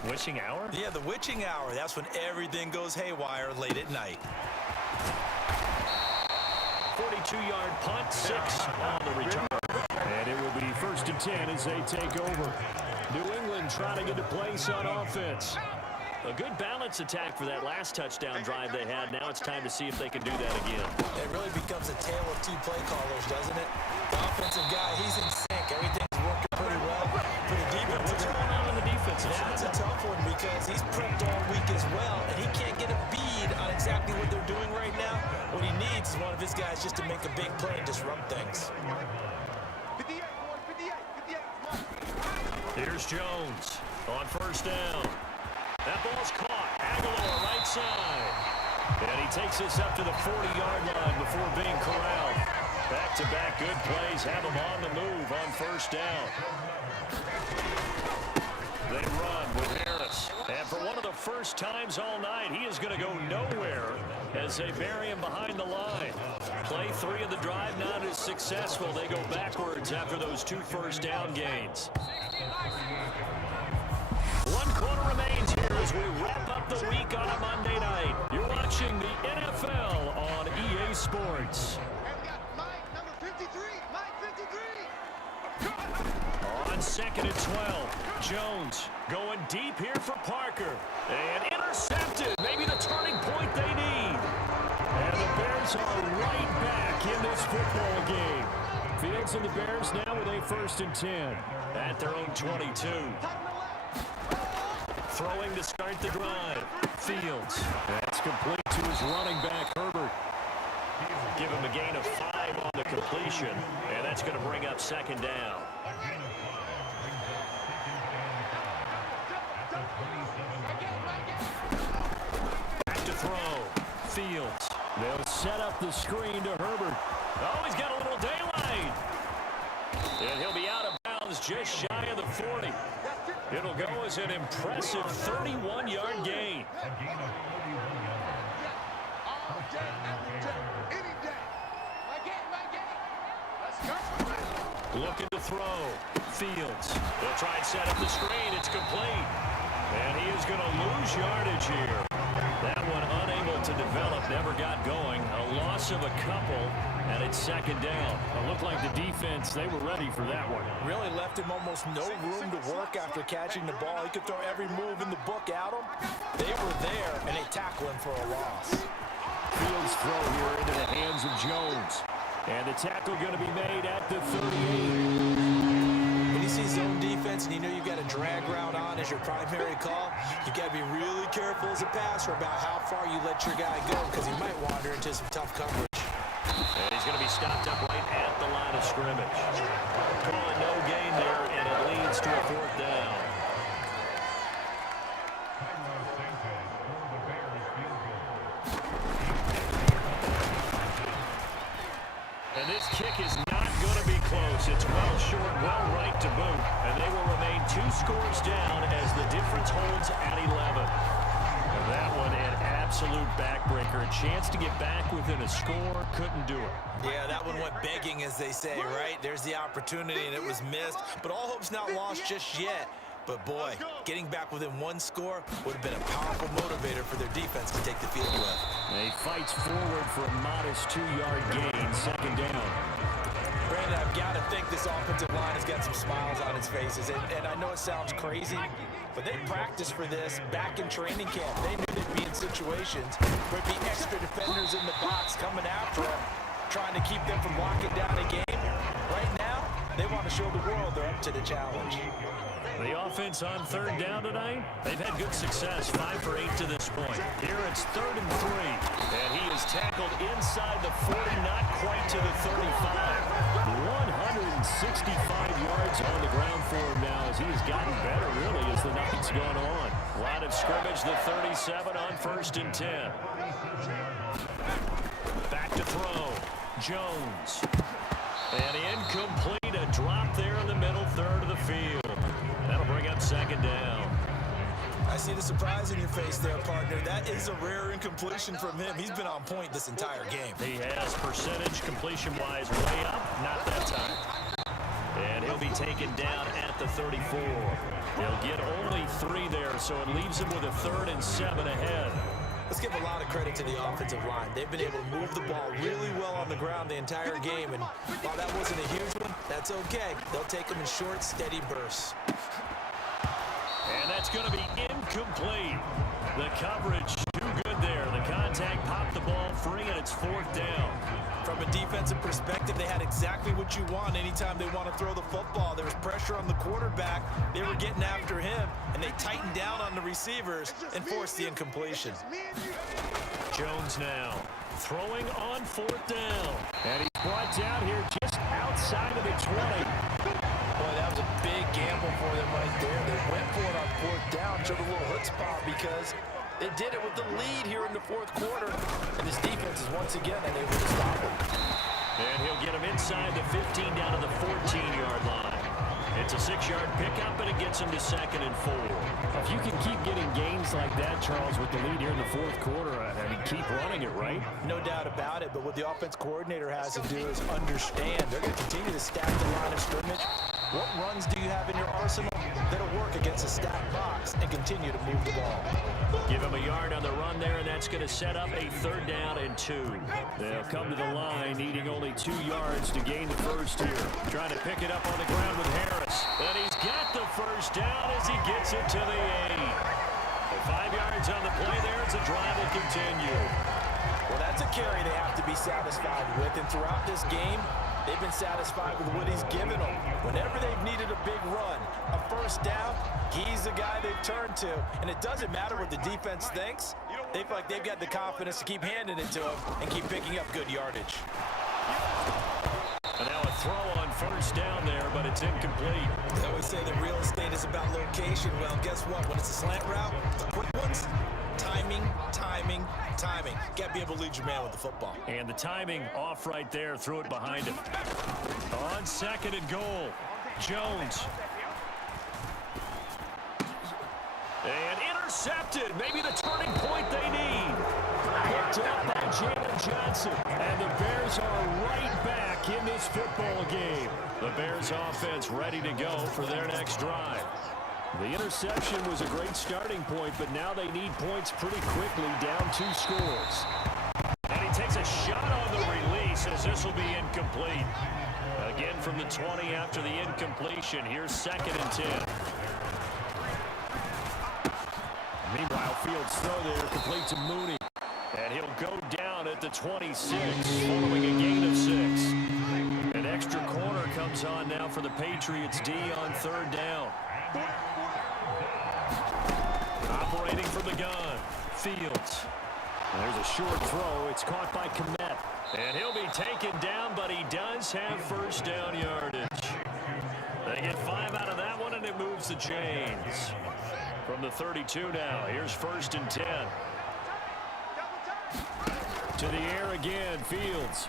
witching hour? Yeah, the witching hour. That's when everything goes haywire late at night. 42-yard punt, 6 on the return. And it will be 1st and 10 as they take over. New England trying to get a place on offense. A good balance attack for that last touchdown drive they had. Now it's time to see if they can do that again. It really becomes a tale of 2 play callers, doesn't it? The offensive guy, he's in sync. Everything's working pretty well. For the defensive What's going on the defensive side? That's a tough one because he's prepped all week as well, and he can't get a bead on exactly what they're doing right now. What he needs is one of his guys just to make a big play and disrupt things. 58, boys, 58, 58. Come on. Here's Jones on 1st down. That ball's caught. Aguilar right side. And he takes this up to the 40-yard line before being corralled. Back-to-back good plays have him on the move on 1st down. They run with Harris. And for one of the first times all night, he is going to go nowhere as they bury him behind the line. Play 3 of the drive not as successful. They go backwards after those 2 first down gains. 1 quarter remains here as we wrap up the week on a Monday night. You're watching the NFL on EA Sports. And we got Mike, number 53. Mike, 53. On 2nd and 12, Jones going deep here for Parker. And intercepted. Maybe the turning point they need. And the Bears are right back in this football game. Fields and the Bears now with a 1st and 10 at their own 22. Throwing to start the drive. Fields. That's complete to his running back, Herbert. Give him a gain of 5 on the completion, and that's going to bring up 2nd down. Back to throw. Fields. They'll set up the screen to Herbert. Oh, he's got a little daylight. And he'll be out of bounds just shy of the 40. It'll go as an impressive 31-yard gain. All day, every day, any day. My game. Let's go. Looking to throw. Fields. They'll try and set up the screen. It's complete. And he is going to lose yardage here. That one unable to develop, never got going. A loss of a couple, and it's 2nd down. It looked like the defense, they were ready for that one. Really left him almost no room to work after catching the ball. He could throw every move in the book at him. They were there, and they tackle him for a loss. Fields throw here into the hands of Jones. And the tackle going to be made at the 38. When you see zone defense and you know you've got a drag route on as your primary call, you got to be really careful as a passer about how far you let your guy go because he might wander into some tough coverage. And he's going to be stopped up right at the the line of scrimmage. Calling no gain there, and it leads to a 4th down. And this kick is not going to be close. It's well short, well right to boot. And they will remain 2 scores down as the difference holds at 11. And that one an absolute backbreaker. A chance to get back within a score. Couldn't do it. Yeah, that one went begging, as they say, right? There's the opportunity, and it was missed. But all hope's not lost just yet. But, boy, getting back within 1 score would have been a powerful motivator for their defense to take the field with. He fights forward for a modest 2-yard gain, 2nd down. Brandon, I've got to think this offensive line has got some smiles on its faces. And I know it sounds crazy, but they practiced for this back in training camp. They knew they'd be in situations where there'd be extra defenders in the box coming after them, trying to keep them from locking down a game. Right now, they want to show the world they're up to the challenge. The offense on 3rd down tonight, they've had good success, 5 for 8 to this point. Here it's 3rd and 3, and he is tackled inside the 40, not quite to the 35. 165 yards on the ground for him now as he has gotten better, really, as the night's gone on. Line of scrimmage, the 37 on 1st and 10. Back to throw. Jones. And incomplete, a drop there in the middle 3rd of the field. That'll bring up 2nd down. I see the surprise in your face there, partner. That is a rare incompletion from him. He's been on point this entire game. He has percentage completion-wise way up, not that time. And he'll be taken down at the 34. He'll get only 3 there, so it leaves him with a 3rd and 7 ahead. Let's give a lot of credit to the offensive line. They've been able to move the ball really well on the ground the entire game, and while that wasn't a huge one, that's okay. They'll take them in short, steady bursts. And that's going to be incomplete. The coverage too good there. The contact popped the ball free, and it's 4th down. From a defensive perspective, they had exactly what you want anytime they want to throw the football. There was pressure on the quarterback. They were getting after him, and they tightened down on the receivers and forced the incompletion. Jones now throwing on 4th down. And he's brought down here just outside of the 20. Boy, that was a big gamble for them right there. They went for it on 4th down, showed a little chutzpah because they did it with the lead here in the 4th quarter. And this defense is once again unable to stop him. And he'll get him inside the 15 down to the 14-yard line. It's a 6-yard pickup, and it gets him to 2nd and 4. If you can keep getting gains like that, Charles, with the lead here in the 4th quarter, I mean, keep running it, right? No doubt about it, but what the offense coordinator has to do is understand they're going to continue to stack the line of scrimmage. What runs do you have in your arsenal that'll work against a stacked box and continue to move the ball? Give him a yard on the run there, and that's going to set up a 3rd down and 2. They'll come to the line, needing only 2 yards to gain the first here. Trying to pick it up on the ground with Harris. And he's got the first down as he gets it to the 8. 5 yards on the play there as the drive will continue. Well, that's a carry they have to be satisfied with, and throughout this game, they've been satisfied with what he's given them. Whenever they've needed a big run, a first down, he's the guy they've turned to. And it doesn't matter what the defense thinks. They feel like they've got the confidence to keep handing it to him and keep picking up good yardage. And now a throw on 1st down there, but it's incomplete. They always say that real estate is about location. Well, guess what? When it's a slant route, the quick ones, timing, timing, timing. Got to be able to lead your man with the football. And the timing off right there, threw it behind him. On 2nd and goal, Jones. And intercepted, maybe the turning point they need. Picked up by Jalen Johnson. And the Bears are right back in this football game. The Bears offense ready to go for their next drive. The interception was a great starting point, but now they need points pretty quickly, down 2 scores. And he takes a shot on the release as this will be incomplete. Again from the 20 after the incompletion. Here's 2nd and 10. Meanwhile, Fields' throw there complete to Mooney. And he'll go down at the 26, following a gain of 6. An extra corner comes on now for the Patriots D on 3rd down. Operating from the gun, Fields. There's a short throw. It's caught by Kmet. And he'll be taken down, but he does have first down yardage. They get 5 out of that one, and it moves the chains. From the 32 now, here's 1st and 10. To the air again, Fields.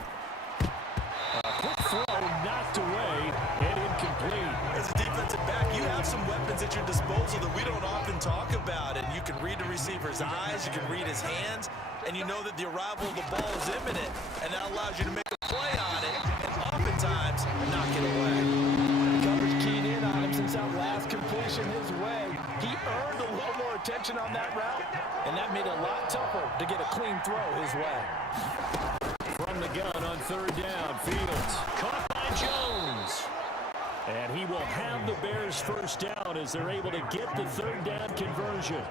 A quick throw knocked away and incomplete. As a defensive back, you have some weapons at your disposal that we don't often talk about. And you can read the receiver's eyes, you can read his hands, and you know that the arrival of the ball is imminent. And that allows you to make a play on it and oftentimes knock it away. Coverage keyed in on him since that last completion his way. He earned a little more attention on that route, and that made it a lot tougher to get a clean throw his way. From the gun on 3rd down, Fields caught by Jones. And he will have the Bears first down as they're able to get the 3rd down conversion.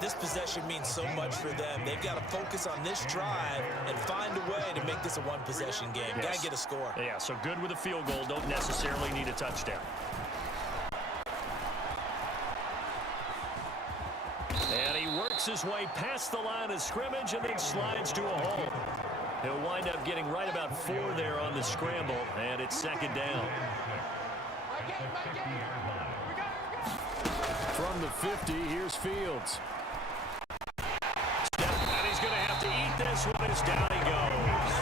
This possession means so much for them. They've got to focus on this drive and find a way to make this a one-possession game. Yes. Got to get a score. Yeah, so good with a field goal. Don't necessarily need a touchdown. And he works his way past the line of scrimmage and then slides to a hole. He'll wind up getting right about 4 there on the scramble, and it's 2nd down. From the 50, here's Fields. And he's going to have to eat this one as down he goes.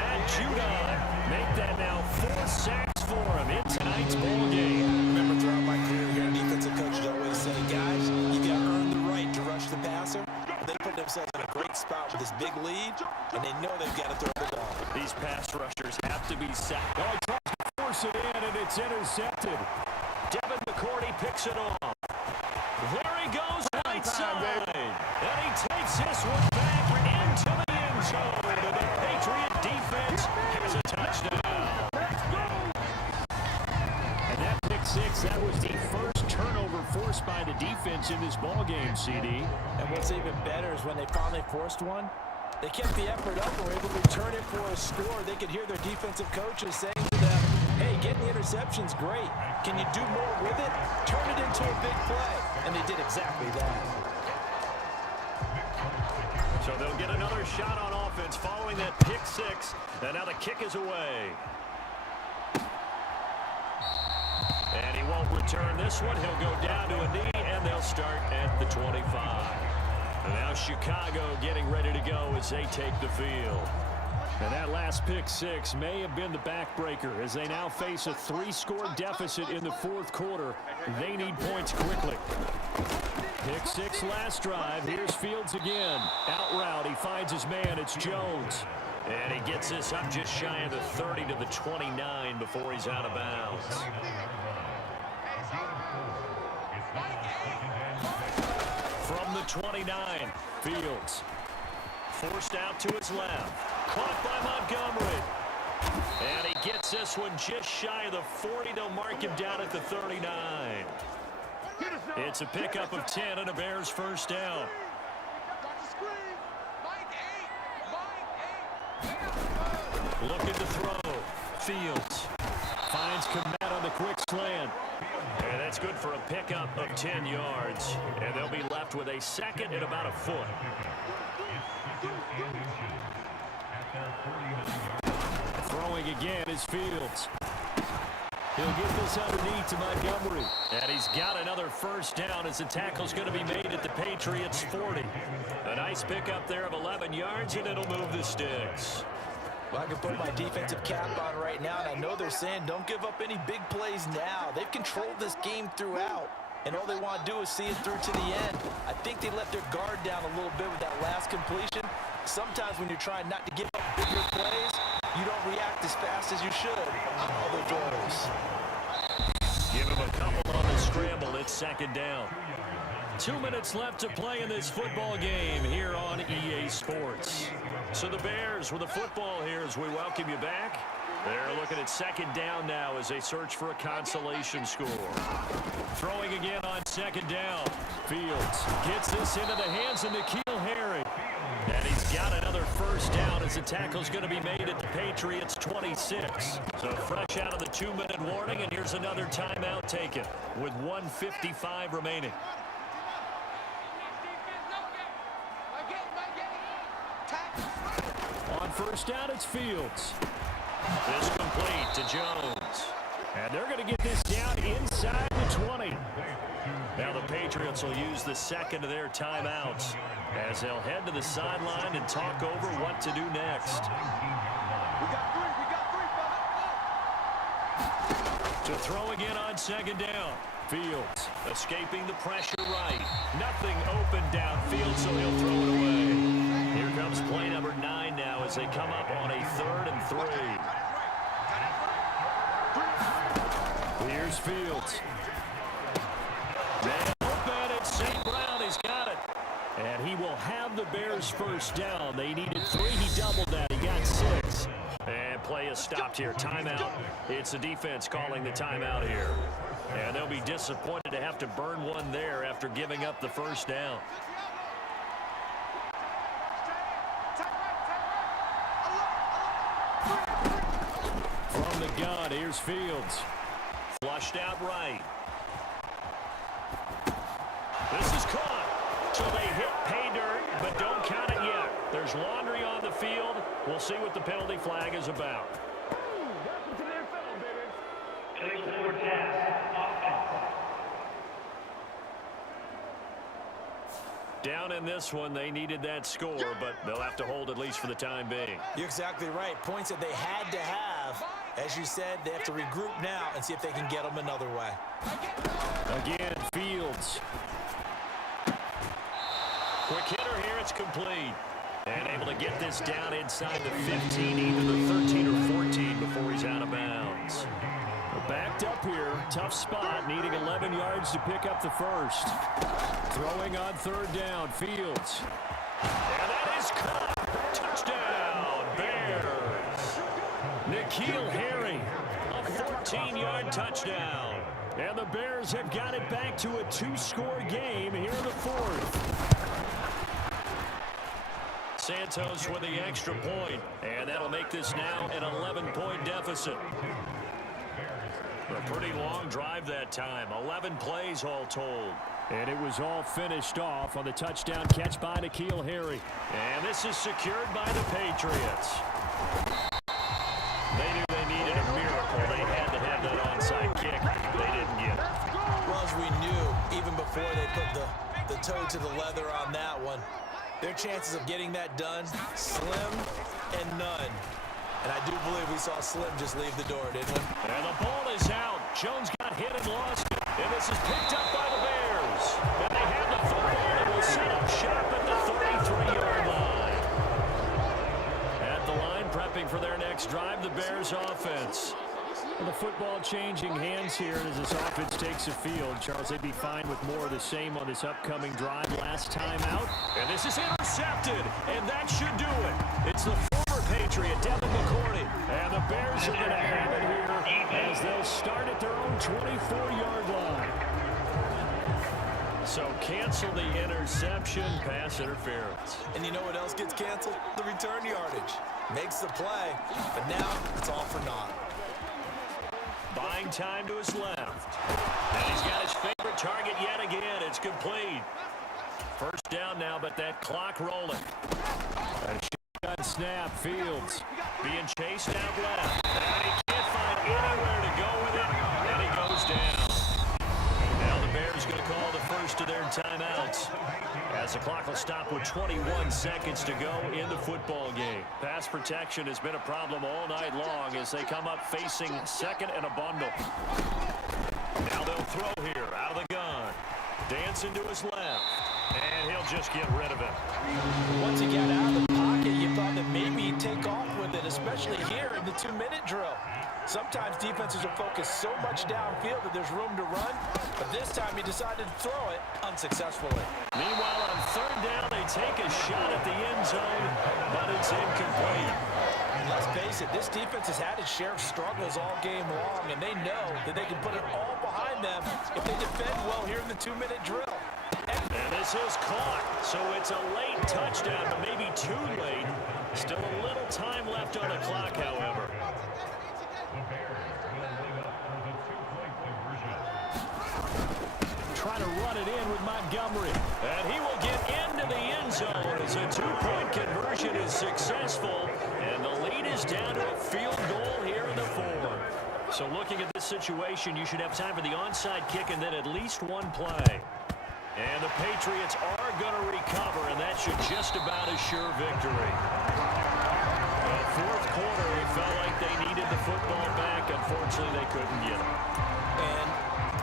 Matt Judon make that now 4 sacks for him in tonight's ball game. Remember, throughout my career here, defensive coaches always say, guys, you got to earn the right to rush the passer. They put themselves in a great spot with this big lead, and they know they've got to throw the ball. These pass rushers have to be sacked. Oh, he tries to force it in, and it's intercepted. Devin McCourty picks it off. There he goes, right side. And he takes this one back into the end zone. And the Patriot defense has a touchdown. And that pick 6, that was the first turnover forced by the defense in this ballgame, CD. And what's even better is when they finally forced one, they kept the effort up and were able to return it for a score. They could hear their defensive coaches saying to them, hey, getting the interception's great. Can you do more with it? Turn it into a big play. And they did exactly that. So they'll get another shot on offense following that pick 6. And now the kick is away. And he won't return this one. He'll go down to a knee, and they'll start at the 25. And now Chicago getting ready to go as they take the field. And that last pick 6 may have been the backbreaker as they now face a 3-score deficit in the 4th quarter. They need points quickly. Pick 6 last drive. Here's Fields again. Out route. He finds his man. It's Jones. And he gets this up just shy of the 30 to the 29 before he's out of bounds. From the 29, Fields. Forced out to his left. Caught by Montgomery. And he gets this one just shy of the 40. They'll mark him down at the 39. It's a pickup of 10 and a Bears first down. Looking to throw. Fields finds Komet on the quick slant. And that's good for a pickup of 10 yards. And they'll be left with a 2nd and about a foot. Throwing again is Fields. He'll get this underneath to Montgomery. And he's got another first down as the tackle's going to be made at the Patriots' 40. A nice pickup there of 11 yards, and it'll move the sticks. Well, I can put my defensive cap on right now, and I know they're saying don't give up any big plays now. They've controlled this game throughout, and all they want to do is see it through to the end. I think they let their guard down a little bit with that last completion. Sometimes when you're trying not to give up bigger plays, you don't react as fast as you should on other throws. Give him a couple on the scramble. It's 2nd down. 2 minutes left to play in this football game here on EA Sports. So the Bears with the football here as we welcome you back. They're looking at 2nd down now as they search for a consolation score. Throwing again on 2nd down. Fields gets this into the hands of N'Keal Harry. And he's got another first down as the tackle's going to be made at the Patriots' 26. So fresh out of the 2-minute warning, and here's another timeout taken with 1:55 remaining. On first down, it's Fields. This complete to Jones. And they're going to get this down inside the 20. Now the Patriots will use the second of their timeouts as they'll head to the sideline and talk over what to do next. We got three, To throw again on second down. Fields escaping the pressure right. Nothing open downfield, so he'll throw it away. Here comes play number 9 now as they come up on a 3rd and 3. Here's Fields. Man open, it's St. Brown. He's got it. And he will have the Bears first down. They needed 3. He doubled that. He got 6. And play is stopped here. Timeout. It's the defense calling the timeout here. And they'll be disappointed to have to burn one there after giving up the first down. From the gun, here's Fields. Flushed out right. This is caught. So they hit pay dirt, but don't count it yet. There's laundry on the field. We'll see what the penalty flag is about. Down in this one, they needed that score, but they'll have to hold at least for the time being. You're exactly right. Points that they had to have. As you said, they have to regroup now and see if they can get them another way. Again, Fields. Quick hitter here, it's complete. And able to get this down inside the 15, either the 13 or 14 before he's out of bounds. We're backed up here. Tough spot, needing 11 yards to pick up the first. Throwing on 3rd down, Fields. And that is caught. Touchdown, Bears. N'Keal Harry, a 14-yard touchdown. And the Bears have got it back to a 2-score game here in the 4th. Santos with the extra point, and that'll make this now an 11-point deficit. A pretty long drive that time, 11 plays all told. And it was all finished off on the touchdown catch by N'Keal Harry. And this is secured by the Patriots. They knew they needed a miracle. They had to have that onside kick. They didn't get it. Well, as we knew, even before they put the toe to the leather on that one, their chances of getting that done, slim and none. And I do believe we saw Slim just leave the door, didn't we? And the ball is out. Jones got hit and lost it. And this is picked up by the Bears. And they have the football and will set up shop at the 33-yard line. At the line, prepping for their next drive, the Bears offense. And the football changing hands here as this offense takes the field. Charles, they'd be fine with more of the same on this upcoming drive last time out. And this is intercepted, and that should do it. It's the former Patriot, Devin McCourty. And the Bears are going to have it here as they'll start at their own 24-yard line. So cancel the interception, pass interference. And you know what else gets canceled? The return yardage. Makes the play, but now it's all for naught. Buying time to his left. And he's got his favorite target yet again. It's complete. First down now, but that clock rolling. A shotgun snap, Fields being chased out left. And he can't find anywhere to go with it, and he goes down. Now the Bears going to call the first of their timeouts as the clock will stop with 21 seconds to go in the football game. Pass protection has been a problem all night long as they come up facing second and a bundle. Now they'll throw here out of the gun. Dancing to his left. And he'll just get rid of it. Once he got out of the pocket, you thought that maybe he'd take off with it, especially here in the 2-minute drill. Sometimes defenses will focus so much downfield that there's room to run, but this time he decided to throw it unsuccessfully. Meanwhile, on 3rd down, they take a shot at the end zone, but it's incomplete. And let's face it, this defense has had its share of struggles all game long, and they know that they can put it all behind them if they defend well here in the 2-minute drill. And this is caught, so it's a late touchdown, but maybe too late. Still a little time left on the clock, however. Trying to run it in with Montgomery. And he will get into into the end zone as a two-point conversion is successful, and the lead is down to a field goal here in the fourth. So looking at this situation, you should have time for the onside kick and then at least one play. And the Patriots are going to recover, and that should just about assure victory. The fourth quarter, it felt like they needed the football back. Unfortunately, they couldn't get it. And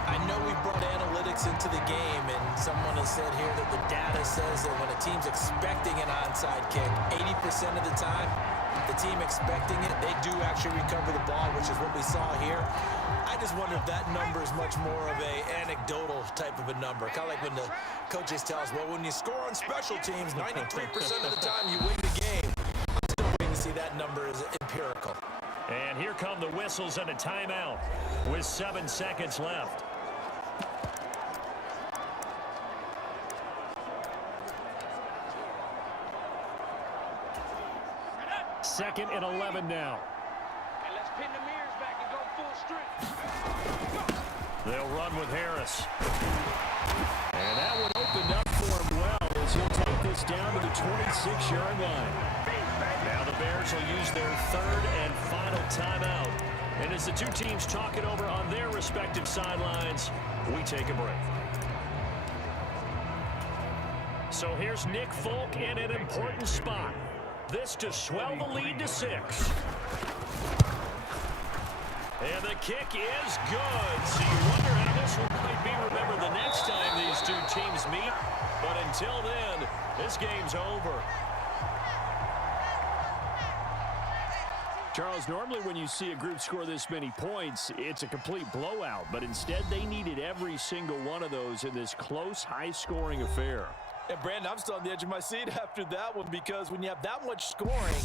I know we brought analytics into the game, and someone has said here that the data says that when a team's expecting an onside kick, 80% of the time, the team expecting it, they do actually recover the ball, which is what we saw here. I just wonder if that number is much more of a anecdotal type of a number. Kind of like when the coaches tell us, well, when you score on special teams, 93% of the time you win the game. I'm still waiting to see that number is empirical. And here come the whistles and a timeout with 7 seconds left. Second and 11 now. And let's pin the mirrors back and go full strength. They'll run with Harris. And that one opened up for him well as he'll take this down to the 26-yard line. Now the Bears will use their third and final timeout. And as the two teams talk it over on their respective sidelines, we take a break. So here's Nick Folk in an important spot. This to swell the lead to 6. And the kick is good. So you wonder how this one might be remembered the next time these two teams meet. But until then, this game's over. Charles, normally when you see a group score this many points, it's a complete blowout. But instead, they needed every single one of those in this close, high-scoring affair. And Brandon, I'm still on the edge of my seat after that one, because when you have that much scoring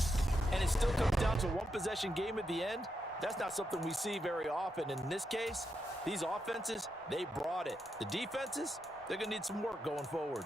and it still comes down to one possession game at the end, that's not something we see very often. And in this case, these offenses, they brought it. The defenses, they're going to need some work going forward.